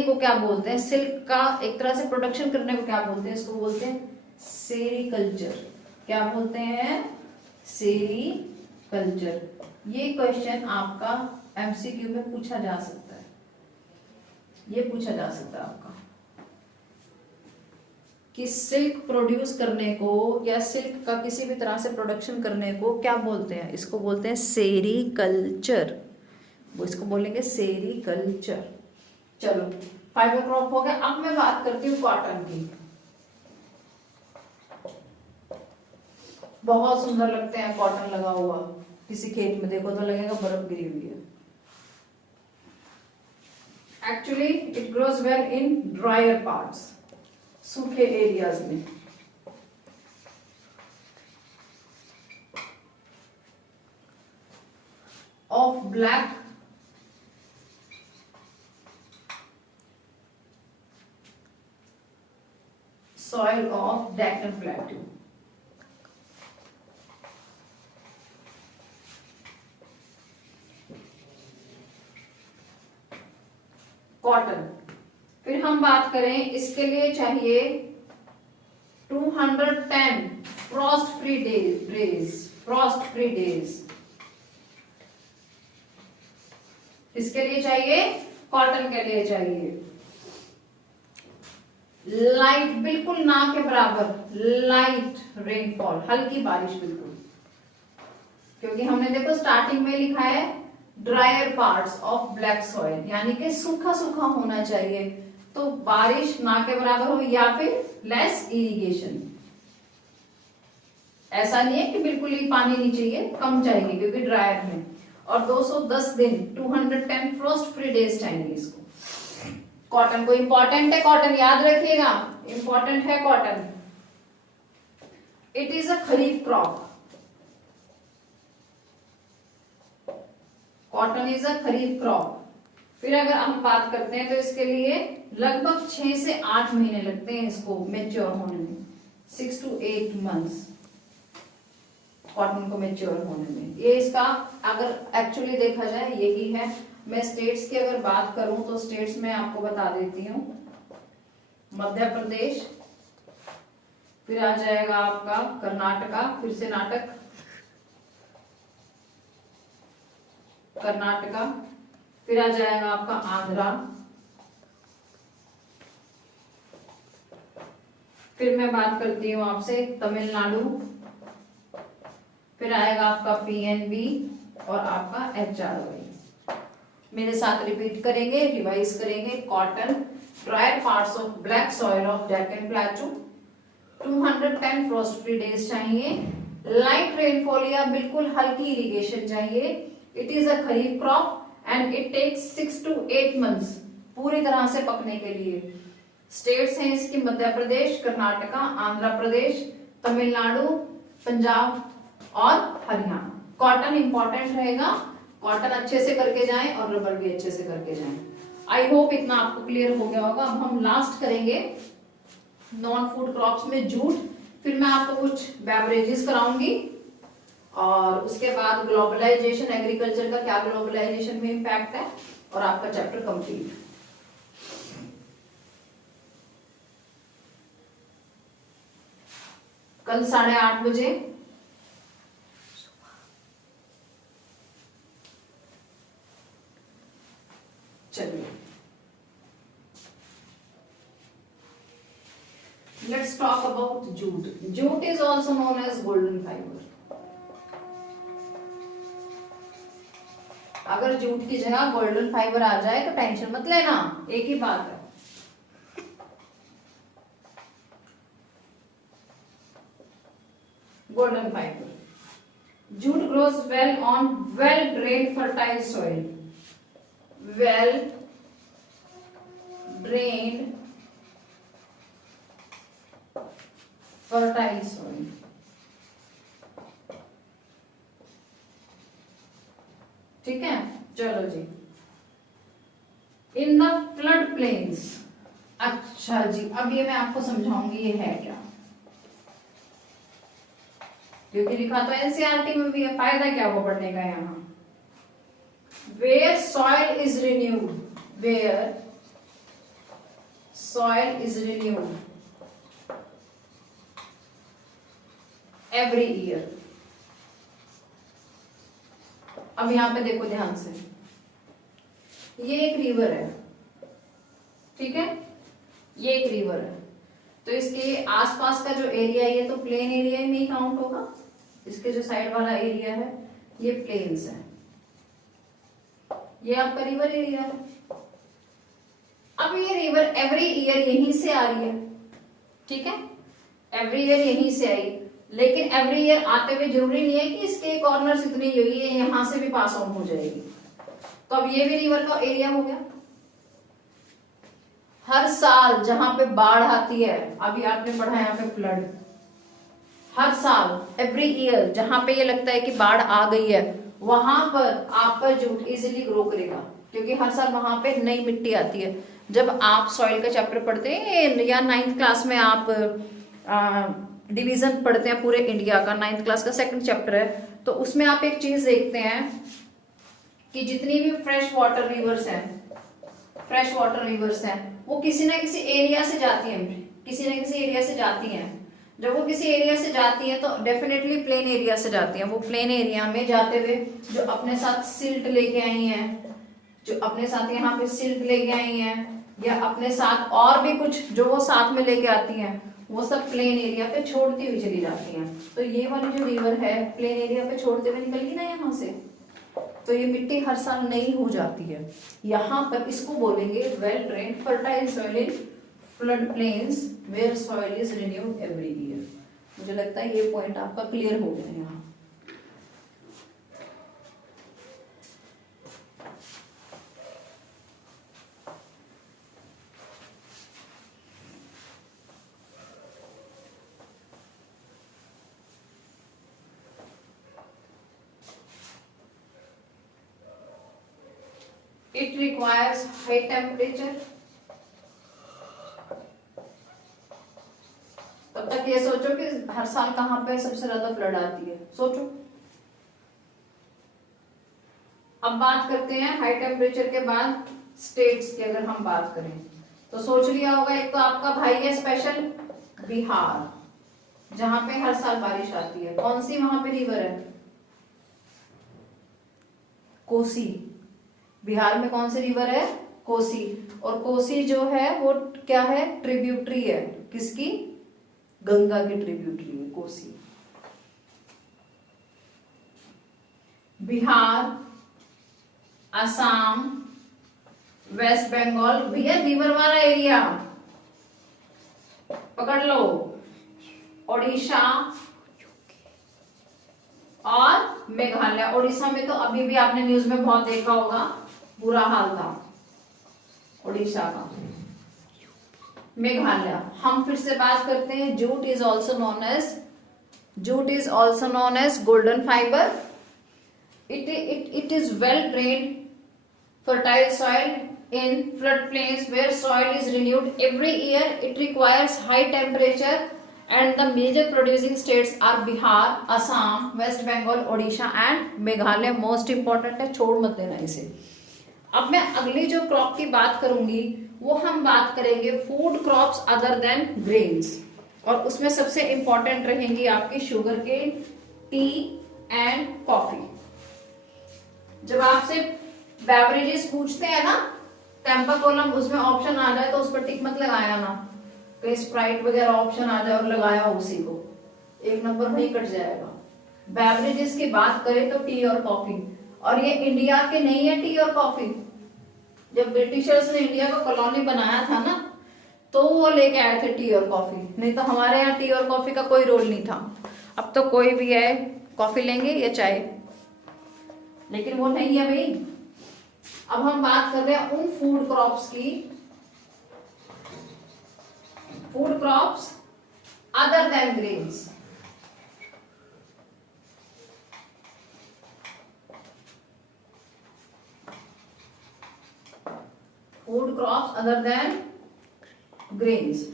को क्या बोलते हैं, सिल्क का एक तरह से प्रोडक्शन करने को क्या बोलते हैं? इसको बोलते हैं सेरीकल्चर। क्या बोलते हैं? सेरीकल्चर। ये क्वेश्चन आपका एमसीक्यू में पूछा जा सकता है, ये पूछा जा सकता है आपका कि सिल्क प्रोड्यूस करने को या सिल्क का किसी भी तरह से प्रोडक्शन करने को क्या बोलते हैं? इसको बोलते हैं सेरीकल्चर, वो इसको बोलेंगे सेरीकल्चर। चलो फाइबर क्रॉप हो गया। अब मैं बात करती हूँ कॉटन की। बहुत सुंदर लगते हैं कॉटन लगा हुआ, किसी खेत में देखो तो लगेगा बर्फ गिरी हुई है। Actually it grows well in dryer parts, सूखे एरियाज में। Of black soil of Deccan Plateau. Cotton, फिर हम बात करें इसके लिए चाहिए 210 फ्रॉस्ट फ्री डेज। इसके लिए चाहिए, कॉटन के लिए चाहिए लाइट, बिल्कुल ना के बराबर लाइट रेनफॉल, हल्की बारिश बिल्कुल, क्योंकि हमने देखो स्टार्टिंग में लिखा है dryer parts of black soil, यानी कि सूखा सूखा होना चाहिए। तो बारिश ना के बराबर हो या फिर लेस इरिगेशन। ऐसा नहीं है कि बिल्कुल ही पानी नहीं चाहिए, कम चाहिए क्योंकि ड्रायर में। और 210 दिन 210 फ्रॉस्ट फ्री डेज चाहिए इसको। कॉटन को इंपॉर्टेंट है, कॉटन याद रखिएगा, इंपॉर्टेंट है cotton. It is a kharif crop, cotton is a kharif crop. फिर अगर हम बात करते हैं तो इसके लिए लगभग 6 से 8 महीने लगते हैं इसको मैच्योर होने में, 6 to 8 months कॉटन को मैच्योर होने में। ये इसका अगर एक्चुअली देखा जाए यही है। मैं स्टेट्स की अगर बात करूं तो स्टेट्स में आपको बता देती हूँ। मध्य प्रदेश, फिर आ जाएगा आपका कर्नाटका, फिर से नाटक, कर्नाटका, फिर आ जाएगा आपका आंध्रा, फिर मैं बात करती हूँ आपसे तमिलनाडु, फिर आएगा आपका पीएनबी और आपका एचआरवाई। मेरे साथ रिपीट करेंगे, रिवाइज करेंगे। Cotton, drier parts of black soil of Deccan plateau, 210 frost free days चाहिए, लाइट रेनफॉल या बिल्कुल हल्की इरिगेशन चाहिए। It is a kharif crop and it takes 6 to 8 months पूरी तरह से पकने के लिए। स्टेट्स हैं इसकी मध्य प्रदेश, कर्नाटका, आंध्र प्रदेश, तमिलनाडु, पंजाब और हरियाणा। कॉटन इंपॉर्टेंट रहेगा, कॉटन अच्छे से करके जाएं और रबर भी अच्छे से करके जाएं। आई होप इतना आपको क्लियर हो गया होगा। अब हम लास्ट करेंगे नॉन फूड क्रॉप्स में जूट, फिर मैं आपको कुछ बेवरेजेस कराऊंगी और उसके बाद ग्लोबलाइजेशन, एग्रीकल्चर का क्या ग्लोबलाइजेशन में इम्पैक्ट है और आपका चैप्टर कंप्लीट। कल 8:30 बजे चलिए, let's talk about jute. Jute is also known as golden fibre. अगर जूट की जगह गोल्डन फाइबर आ जाए तो टेंशन मत लेना, एक ही बात है। Golden fibre, jute grows well on well drained fertile soil, well drained fertile soil. ठीक है, चलो जी। इन द फ्लड प्लेन्स, अच्छा जी, अब ये मैं आपको समझाऊंगी ये है क्या, क्योंकि लिखा तो एनसीईआरटी में भी है, फायदा क्या वो पढ़ने का यहाँ। Where soil is renewed, where soil is renewed every year. अब यहां पे देखो ध्यान से, ये एक रिवर है, ठीक है, ये एक रिवर है, तो इसके आसपास का जो एरिया है ये तो प्लेन एरिया में ही काउंट होगा। इसके जो साइड वाला एरिया है ये प्लेन्स है, ये आपका रिवर एरिया है। अब ये रिवर एवरी ईयर यहीं से आ रही है, ठीक है, एवरी ईयर यहीं से आई, लेकिन एवरी ईयर आते हुए जरूरी नहीं है कि इसके कॉर्नर्स इतनी हुई है, यहां से भी पास ऑन हो जाएगी। तो अब ये भी रिवर का एरिया हो गया। हर साल जहां पे बाढ़ आती है, अभी आपने पढ़ा यहाँ पे फ्लड, हर साल एवरी ईयर जहां पे ये लगता है कि बाढ़ आ गई है, वहां पर आपका जूट इजीली ग्रो करेगा, क्योंकि हर साल वहां पे नई मिट्टी आती है। जब आप सॉइल का चैप्टर पढ़ते हैं या 9th क्लास में आप डिवीजन पढ़ते हैं पूरे इंडिया का, 9th क्लास का 2nd चैप्टर है, तो उसमें आप एक चीज देखते हैं कि जितनी भी फ्रेश वाटर रिवर्स हैं, फ्रेश वाटर रिवर्स हैं, वो किसी ना किसी एरिया से जाती हैं, किसी ना किसी एरिया से जाती हैं। जब वो किसी एरिया से जाती है तो डेफिनेटली प्लेन एरिया से जाती है। वो प्लेन एरिया में जाते हुए जो अपने साथ सिल्ट लेके आई हैं, जो अपने साथ यहाँ पे सिल्ट लेके आई हैं, या अपने साथ और भी कुछ जो वो साथ में लेके आती हैं, वो सब प्लेन एरिया पे छोड़ती हुई चली जाती हैं। तो ये वाली जो रिवर है प्लेन एरिया पे छोड़ते हुए निकल गई ना यहाँ से, तो ये मिट्टी हर साल नई हो जाती है। यहाँ पर इसको बोलेंगे well drained fertile soil in flood plains where soil is renewed every year. मुझे लगता है ये पॉइंट आपका क्लियर हो गया यहाँ। It requires high temperature। तब तक ये सोचो कि हर साल कहाँ पे सबसे ज्यादा फ्लड आती है, सोचो। अब बात करते हैं हाई टेम्परेचर के बाद स्टेट्स की। अगर हम बात करें तो सोच लिया होगा, एक तो आपका भाई है स्पेशल बिहार, जहां पे हर साल बारिश आती है। कौन सी वहां पे रिवर है? कोसी। बिहार में कौन सी रिवर है? कोसी। और कोसी जो है वो क्या है? ट्रिब्यूटरी है। किसकी? गंगा की ट्रिब्यूटरी है कोसी। बिहार, असम, वेस्ट बंगाल, भैया रिवर वाला एरिया पकड़ लो, ओडिशा और मेघालय। ओडिशा में तो अभी भी आपने न्यूज में बहुत देखा होगा, बुरा हाल था ओडिशा का। मेघालय। हम फिर से बात करते हैं, jute is also known as golden fibre. It is well drained fertile soil in floodplains where soil is renewed every year. It requires high temperature and the major producing states are Bihar, Assam, West Bengal, Odisha and Meghalaya. Most important है, छोड़ मत देना इसे। अब मैं अगली जो क्रॉप की बात करूंगी वो हम बात करेंगे food crops other than grains, और उसमें सबसे इंपॉर्टेंट रहेंगी आपकी sugar cane, tea and coffee. जब आपसे बेवरेजेस पूछते हैं ना, टेम्पा कॉलम, उसमें ऑप्शन आ जाए तो उस पर टिक मत लगाया ना, कहीं स्प्राइट वगैरह ऑप्शन आ जाए और लगाया उसी को, एक नंबर वही कट जाएगा। बेवरेजेस की बात करें तो टी और कॉफी, और ये इंडिया के नहीं है टी और कॉफी। जब ब्रिटिशर्स ने इंडिया को कॉलोनी बनाया था ना, तो वो लेके आए थे टी और कॉफी, नहीं तो हमारे यहाँ टी और कॉफी का कोई रोल नहीं था। अब तो कोई भी है कॉफी लेंगे या चाय, लेकिन वो नहीं है भाई। अब हम बात कर रहे हैं उन फूड क्रॉप्स की, food crops other than grains. Food crops other than grains.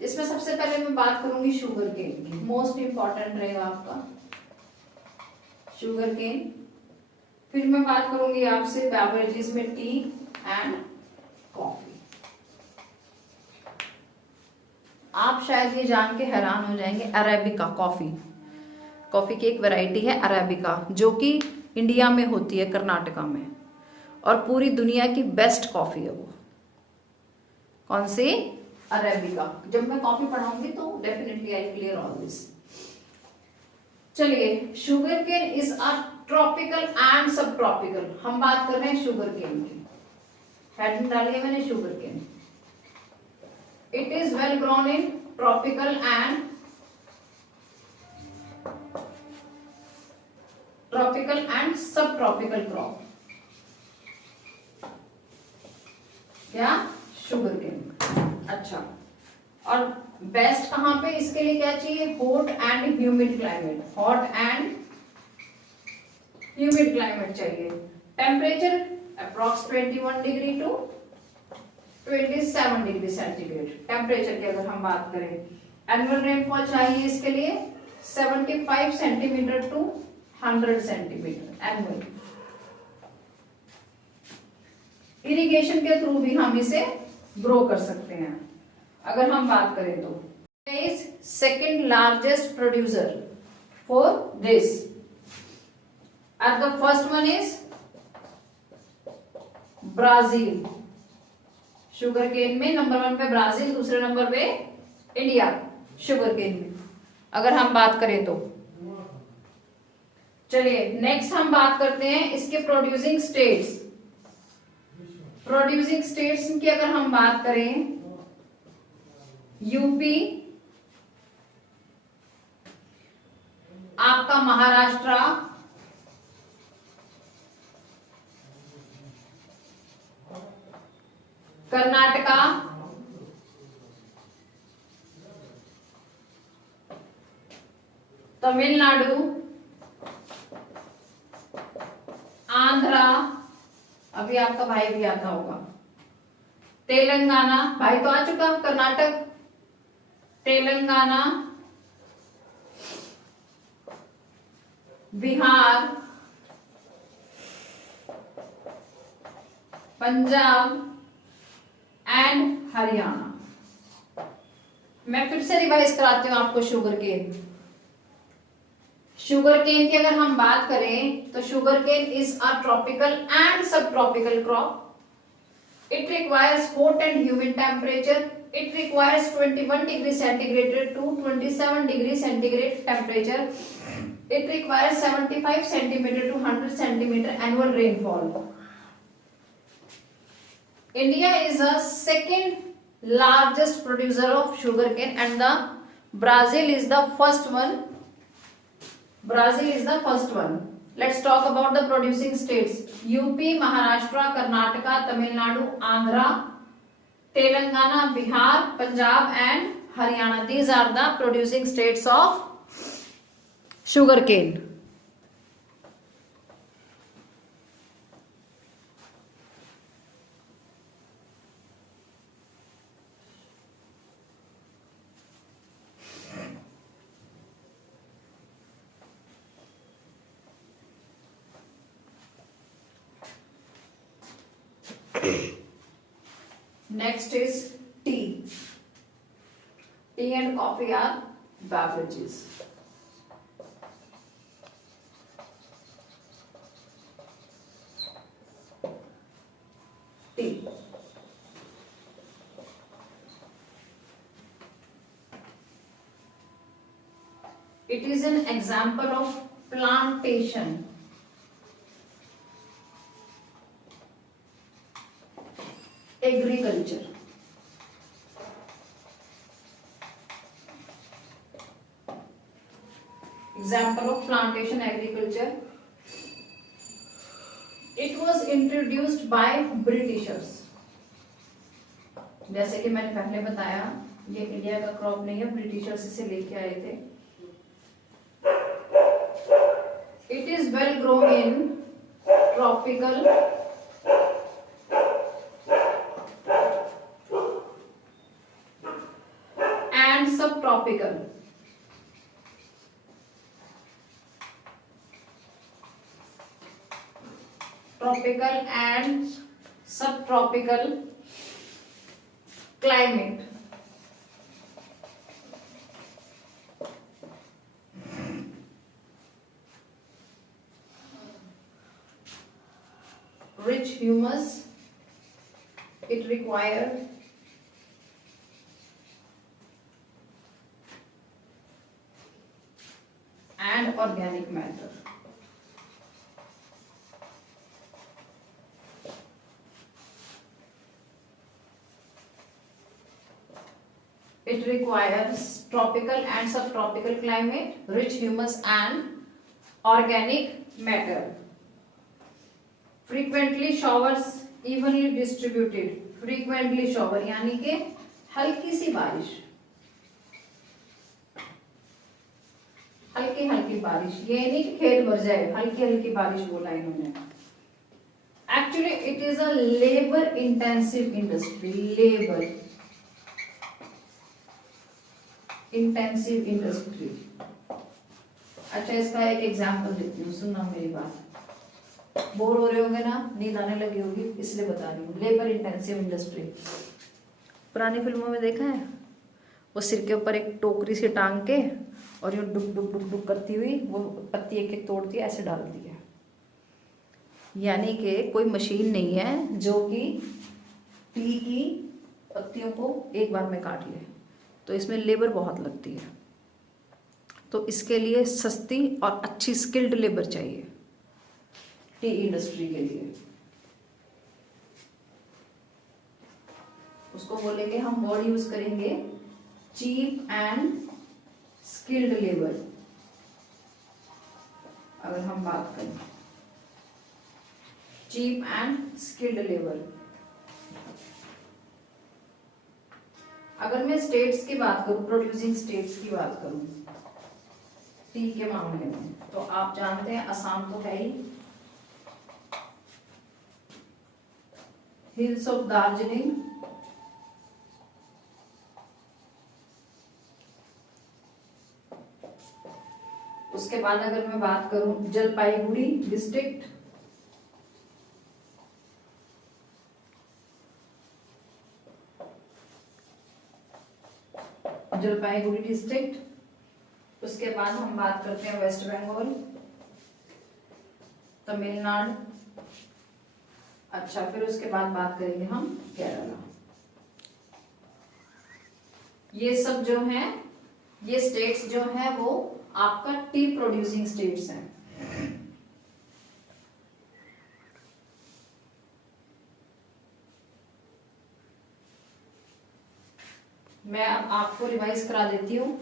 इसमें सबसे पहले मैं बात करूंगी शुगर केन की, मोस्ट इंपॉर्टेंट रहेगा आपका शुगर केन। फिर मैं बात करूंगी आपसे बेवरेजेस में टी एंड कॉफी। आप शायद ये जान के हैरान हो जाएंगे, अरेबिका कॉफी, कॉफी की एक वैरायटी है अरेबिका, जो कि इंडिया में होती है, कर्नाटका में, और पूरी दुनिया की बेस्ट कॉफी है वो। कौन सी? अरेबिका। जब मैं कॉफी पढ़ाऊंगी तो definitely I clear all this. चलिए, sugar cane is a tropical and subtropical. हम बात कर रहे हैं शुगर केन की, हेडिंग डाली है मैंने sugar cane. It is well grown in tropical and subtropical crop. क्या? Sugar cane. अच्छा, और बेस्ट कहां पे इसके लिए क्या चाहिए? Hot and humid climate. Hot and humid climate चाहिए। Temperature approx 21 degree to 27 degree centigrade temperature की अगर हम बात करें। एनुअल रेनफॉल चाहिए इसके लिए 75 centimetre to 100 centimetre annual. Irrigation के थ्रू भी हम इसे ग्रो कर सकते हैं। अगर हम बात करें तो is second largest producer for this, and the first one is Brazil. Sugar cane में नंबर 1 पे ब्राजील, दूसरे नंबर पे इंडिया शुगर केन में, अगर हम बात करें तो। चलिए नेक्स्ट हम बात करते हैं इसके प्रोड्यूसिंग स्टेट्स। प्रोड्यूसिंग स्टेट्स की अगर हम बात करें, यूपी, आपका महाराष्ट्र, कर्नाटका, तमिलनाडु, आंध्रा, अभी आपका भाई भी आता होगा, तेलंगाना, भाई तो आ चुका, कर्नाटक, तेलंगाना, बिहार, पंजाब एंड हरियाणा। मैं फिर से रिवाइज कराती हूँ आपको शुगर केन। शुगर केन की अगर हम बात करें तो sugar cane is a tropical and subtropical crop. It requires hot and humid temperature. It requires 21 degree centigrade to 27 degree centigrade temperature. It requires 75 centimeter to 100 centimeter annual rainfall. India is the second largest producer of sugarcane and the Brazil is the first one. Brazil is the first one. Let's talk about the producing states. UP, Maharashtra, Karnataka, Tamil Nadu, Andhra, Telangana, Bihar, Punjab and Haryana. These are the producing states of sugarcane. Next is tea. Tea and coffee are beverages. Tea. It is an example of plantation. Agriculture. Example of plantation agriculture. It was introduced by Britishers. जैसे कि मैंने पहले बताया, ये इंडिया का क्रॉप नहीं है, ब्रिटिशर्स इसे लेके आए थे. It is well grown in tropical and subtropical. Tropical and subtropical climate. Rich humus. It requires and organic matter. It requires tropical and subtropical climate, rich humus and organic matter. Frequently showers evenly distributed. Frequently shower यानी कि हल्की सी बारिश, हल्की हल्की बारिश, ये नहीं कि खेत भर जाए, हल्की हल्की बारिश बोला इन्होंने. Actually it is a labor intensive industry. Labor intensive industry. अच्छा, इसका एक एग्जाम्पल देती हूँ, सुनना मेरी बात. बोर हो रहे होंगे ना, नींद आने लगी होगी, इसलिए बता रही हूँ. Labour intensive industry. पुरानी फिल्मों में देखा है, वो सिर के ऊपर एक टोकरी से टांग के और यूँ डुक डुक डुक डुक करती हुई वो पत्ती एक एक तोड़ती है, ऐसे डालती है. यानी कि कोई मशीन नहीं है जो कि टी की पत्तियों को एक बार में काट ले. तो इसमें लेबर बहुत लगती है, तो इसके लिए सस्ती और अच्छी स्किल्ड लेबर चाहिए टी इंडस्ट्री के लिए. उसको बोलेंगे हम वर्ड यूज करेंगे चीप एंड स्किल्ड लेबर. अगर हम बात करें चीप एंड स्किल्ड लेबर. अगर मैं स्टेट्स की बात करूं, प्रोड्यूसिंग स्टेट्स की बात करूं टी के मामले में, तो आप जानते हैं असम तो है ही, हिल्स ऑफ दार्जिलिंग, उसके बाद अगर मैं बात करूं जलपाईगुड़ी डिस्ट्रिक्ट, जलपाईगुड़ी डिस्ट्रिक्ट। उसके बाद हम बात करते हैं वेस्ट बंगाल, तमिलनाडु। अच्छा, फिर उसके बाद बात करेंगे हम केरला। ये सब जो है, ये स्टेट्स जो है वो आपका टी प्रोड्यूसिंग स्टेट्स हैं। मैं अब आपको रिवाइज करा देती हूँ।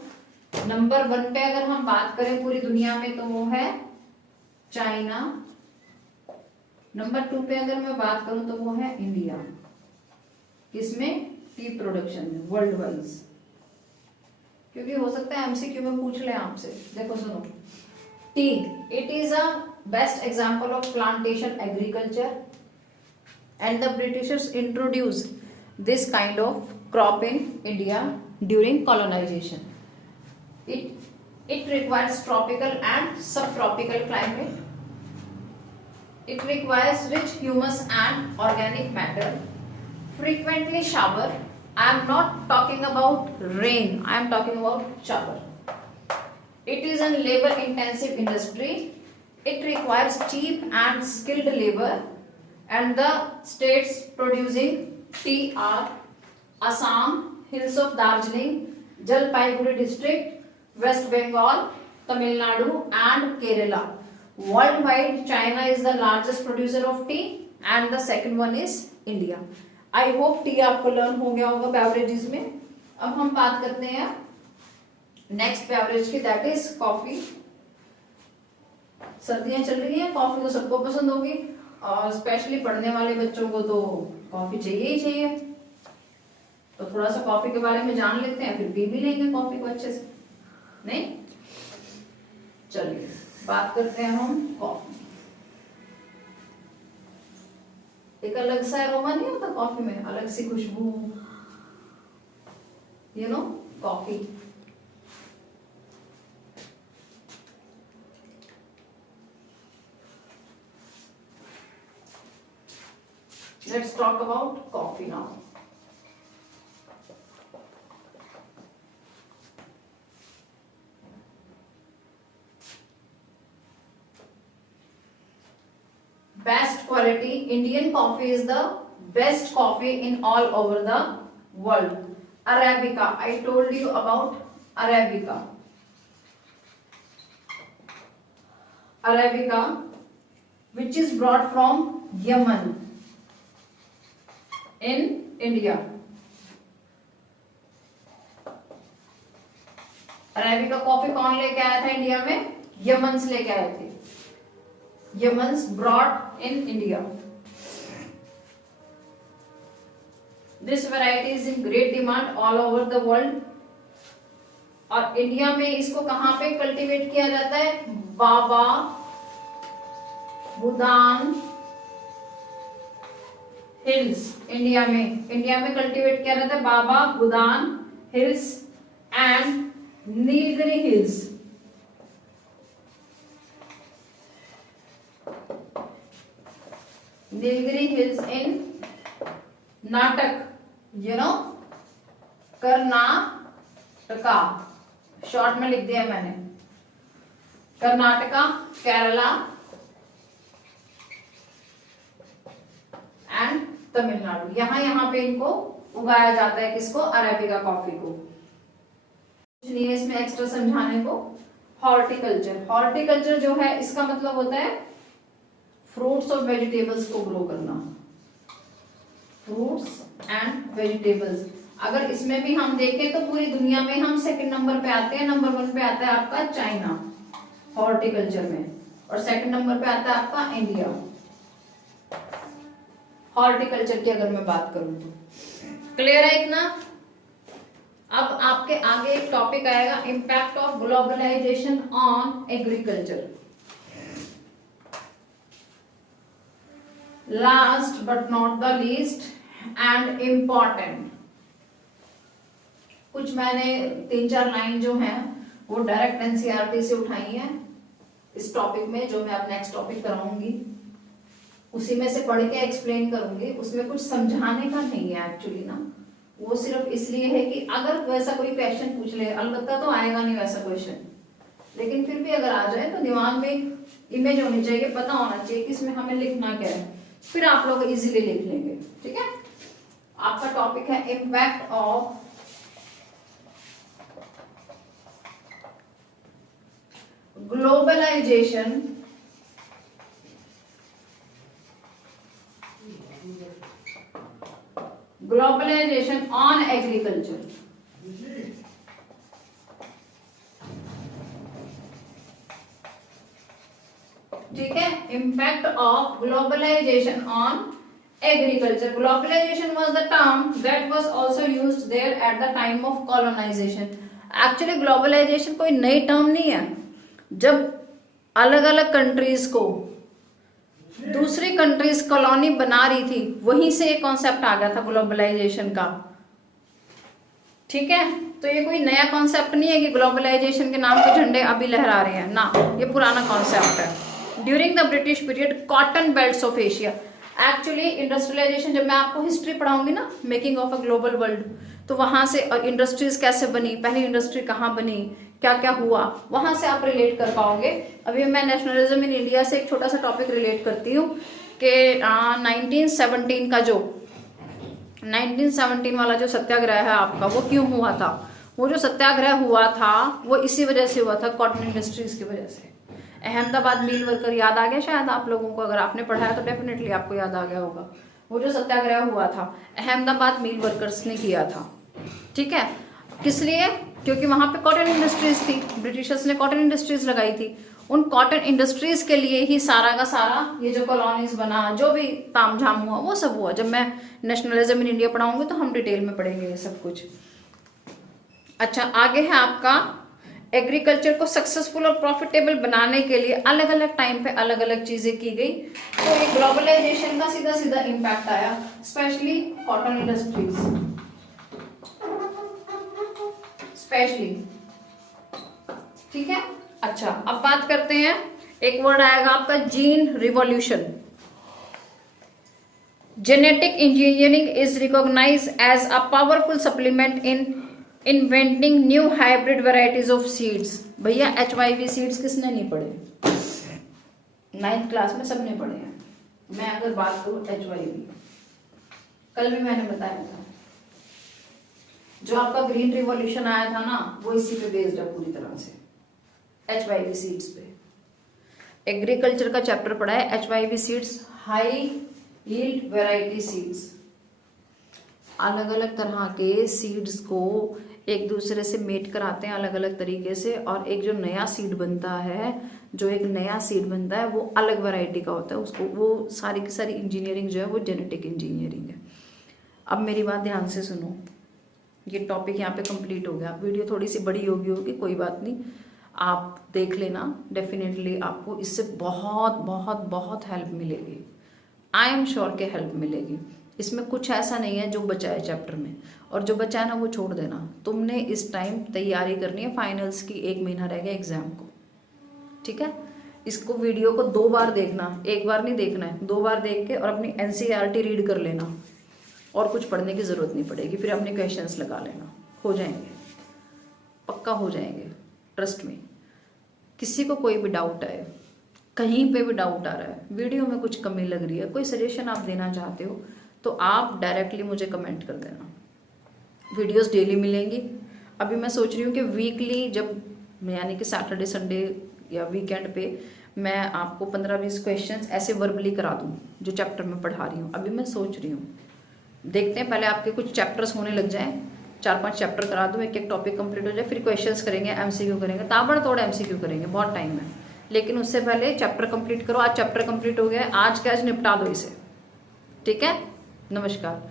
नंबर 1 पे अगर हम बात करें पूरी दुनिया में तो वो है चाइना। नंबर 2 पे अगर मैं बात करूं तो वो है इंडिया। किसमें? टी प्रोडक्शन में, वर्ल्ड वाइज। क्योंकि हो सकता है एमसीक्यू में पूछ ले आपसे। देखो सुनो, tea it is a best example of plantation agriculture and the Britishers introduce this kind of crop in India during colonisation. It requires tropical and subtropical climate. It requires rich humus and organic matter. Frequently shower. I am not talking about rain. I am talking about shower. It is a labor-intensive industry. It requires cheap and skilled labor. And the states producing tea are Assam, hills of Darjeeling, Jalpaiguri district, West Bengal, Tamil Nadu and Kerala. Worldwide, China is the largest producer of tea and the second one is India. I hope tea आपको लर्न हो गया होगा बेवरेजेस में। अब हम बात करते हैं नेक्स्ट बेवरेज की, दैट इज कॉफी। सर्दियां चल रही हैं, कॉफी तो सबको पसंद होगी और स्पेशली पढ़ने वाले बच्चों को तो कॉफी चाहिए ही चाहिए। तो थोड़ा सा कॉफी के बारे में जान लेते हैं, फिर पी भी लेंगे कॉफी को अच्छे से, नहीं? चलिए बात करते हैं हम कॉफी। एक अलग सा अरोमा नहीं होता कॉफी में, अलग सी खुशबू, you know, coffee. Let's talk about coffee now. Best quality Indian coffee is the best coffee in all over the world. Arabica, I told you about Arabica. Arabica, which is brought from Yemen in India. Arabica coffee कौन लेके आया था इंडिया में? यमन से लेके आए थे। Yemens brought in India. This variety is in great demand all over the world. और इंडिया में इसको कहाँ पे कल्टीवेट किया जाता है? बाबा बुदान हिल्स, इंडिया में कल्टीवेट किया जाता है Baba Budan hills and Nilgiri hills. Nilgiri hills in नाटक, यू नो, कर्नाटका, शॉर्ट में लिख दिया मैंने, कर्नाटका, केरला एंड तमिलनाडु। यहाँ पे इनको उगाया जाता है, किसको? अरेबिका कॉफी को। कुछ नहीं है इसमें एक्स्ट्रा समझाने को। हॉर्टिकल्चर, हॉर्टिकल्चर जो है इसका मतलब होता है फ्रूट्स और वेजिटेबल्स को ग्रो करना, फ्रूट्स एंड वेजिटेबल्स। अगर इसमें भी हम देखें तो पूरी दुनिया में हम सेकंड नंबर पे आते हैं। नंबर 1 पे आता है आपका चाइना हॉर्टिकल्चर में, और सेकंड नंबर पे आता है आपका इंडिया हॉर्टिकल्चर की अगर मैं बात करूं तो। क्लियर है इतना? अब आपके आगे एक टॉपिक आएगा, impact of globalisation on agriculture. Last but not the least and important, कुछ मैंने 3-4 लाइन जो हैं वो डायरेक्ट एनसीईआरटी से उठाई हैं इस टॉपिक में, जो मैं अब नेक्स्ट टॉपिक कराऊंगी उसी में से पढ़ के एक्सप्लेन करूंगी। उसमें कुछ समझाने का नहीं है एक्चुअली ना, वो सिर्फ इसलिए है कि अगर वैसा कोई क्वेश्चन पूछ ले, अलबत्ता तो आएगा नहीं वैसा क्वेश्चन, लेकिन फिर भी अगर आ जाए तो दिमाग में इमेज होनी चाहिए, पता होना चाहिए कि इसमें हमें लिखना क्या है, फिर आप लोग इजीली लिख लेंगे। ठीक है, आपका टॉपिक है impact of globalisation on agriculture. ठीक है, impact of globalisation on agriculture. Globalisation was the term that was also used there at the time of colonisation. Actually globalisation कोई नई टर्म नहीं है, जब अलग अलग कंट्रीज को दूसरी कंट्रीज कॉलोनी बना रही थी, वहीं से एक कॉन्सेप्ट आ गया था ग्लोबलाइजेशन का। ठीक है, तो ये कोई नया कॉन्सेप्ट नहीं है कि ग्लोबलाइजेशन के नाम पे झंडे अभी लहरा रहे हैं ना, ये पुराना कॉन्सेप्ट है। During the British period cotton belts of Asia, actually industrialisation, जब मैं आपको हिस्ट्री पढ़ाऊंगी ना, making of a global world, तो वहां से इंडस्ट्रीज कैसे बनी, पहली इंडस्ट्री कहाँ बनी, क्या क्या हुआ, वहां से आप रिलेट कर पाओगे। अभी मैं नेशनलिज्म इन इंडिया से एक छोटा सा टॉपिक रिलेट करती हूँ कि 1917 का जो 1917 वाला जो सत्याग्रह है आपका, वो क्यों हुआ था। वो जो सत्याग्रह हुआ था वो इसी वजह से हुआ था, कॉटन इंडस्ट्रीज की वजह से। अहमदाबाद मिल वर्कर याद आ गया शायद आप लोगों को, अगर आपने पढ़ा है तो डेफिनेटली आपको याद आ गया होगा। वो जो सत्याग्रह हुआ था अहमदाबाद मिल वर्कर्स ने किया था। ठीक है, किस लिए, क्योंकि वहां पे कॉटन इंडस्ट्रीज थी, ब्रिटिशर्स ने कॉटन इंडस्ट्रीज लगाई थी। उन कॉटन इंडस्ट्रीज के लिए ही सारा का सारा ये जो कॉलोनीज बना, जो भी तामझाम हुआ वो सब हुआ। जब मैं नेशनलिज्म इन इंडिया पढ़ाऊंगी तो हम डिटेल में पढ़ेंगे ये सब कुछ। अच्छा, आगे है आपका एग्रीकल्चर को सक्सेसफुल और प्रॉफिटेबल बनाने के लिए अलग अलग टाइम पे अलग अलग चीजें की गई। तो ये ग्लोबलाइजेशन का सीधा सीधा इम्पैक्ट आया, स्पेशली कॉटन इंडस्ट्रीज, स्पेशली। ठीक है, अच्छा अब बात करते हैं, एक वर्ड आएगा आपका gene revolution. Genetic engineering is recognised as a powerful supplement in inventing new hybrid varieties of seeds. भैया HYV सीड्स किसने नहीं पढ़े, 9th क्लास में सबने पढ़े हैं। मैं अगर बात करूं HYV, कल भी मैंने बताया था, जो आपका ग्रीन रिवॉल्यूशन आया था ना, वो इसी पे बेस्ड है पूरी तरह से, HYV सीड्स पे। एग्रीकल्चर का चैप्टर पढ़ा है HYV seeds, high yield variety seeds. अलग अलग तरह के सीड्स को एक दूसरे से मेट कराते हैं अलग अलग तरीके से, और एक जो नया सीड बनता है, जो एक नया सीड बनता है वो अलग वैरायटी का होता है, उसको वो सारी की सारी इंजीनियरिंग जो है वो जेनेटिक इंजीनियरिंग है। अब मेरी बात ध्यान से सुनो, ये टॉपिक यहाँ पे कंप्लीट हो गया। वीडियो थोड़ी सी बड़ी होगी, कोई बात नहीं, आप देख लेना, डेफिनेटली आपको इससे बहुत बहुत बहुत हेल्प मिलेगी। आई एम श्योर के हेल्प मिलेगी। इसमें कुछ ऐसा नहीं है जो बचा है चैप्टर में, और जो बचा है ना वो छोड़ देना। तुमने इस टाइम तैयारी करनी है फाइनल्स की, 1 महीना रह गया एग्जाम को। ठीक है, इसको वीडियो को 2 बार देखना, 1 बार नहीं देखना है, 2 बार देख के और अपनी NCERT रीड कर लेना, और कुछ पढ़ने की जरूरत नहीं पड़ेगी। फिर अपने क्वेश्चंस लगा लेना, हो जाएंगे, पक्का हो जाएंगे, ट्रस्ट में। किसी को कोई भी डाउट आए, कहीं पे भी डाउट आ रहा है, वीडियो में कुछ कमी लग रही है, कोई सजेशन आप देना चाहते हो, तो आप डायरेक्टली मुझे कमेंट कर देना। वीडियोस डेली मिलेंगी। अभी मैं सोच रही हूँ कि वीकली, जब यानी कि सैटरडे संडे या वीकेंड पे, मैं आपको 15-20 क्वेश्चंस ऐसे वर्बली करा दूँ जो चैप्टर में पढ़ा रही हूँ। अभी मैं सोच रही हूँ, देखते हैं, पहले आपके कुछ चैप्टर्स होने लग जाएं, 4-5 चैप्टर करा दूँ, एक टॉपिक कंप्लीट हो जाए, फिर क्वेश्चंस करेंगे, MCQ करेंगे, ताबड़तोड़ MCQ करेंगे, बहुत टाइम है। लेकिन उससे पहले चैप्टर कंप्लीट करो। आज चैप्टर कंप्लीट हो गया है, आज के आज निपटा दो इसे। ठीक है, नमस्कार।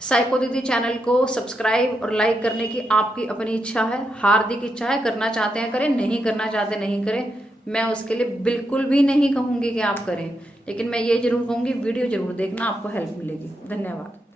साइको दीदी चैनल को सब्सक्राइब और लाइक करने की आपकी अपनी इच्छा है, हार्दिक इच्छा है। करना चाहते हैं करें, नहीं करना चाहते नहीं करें। मैं उसके लिए बिल्कुल भी नहीं कहूँगी कि आप करें, लेकिन मैं ये जरूर कहूँगी वीडियो जरूर देखना, आपको हेल्प मिलेगी। धन्यवाद।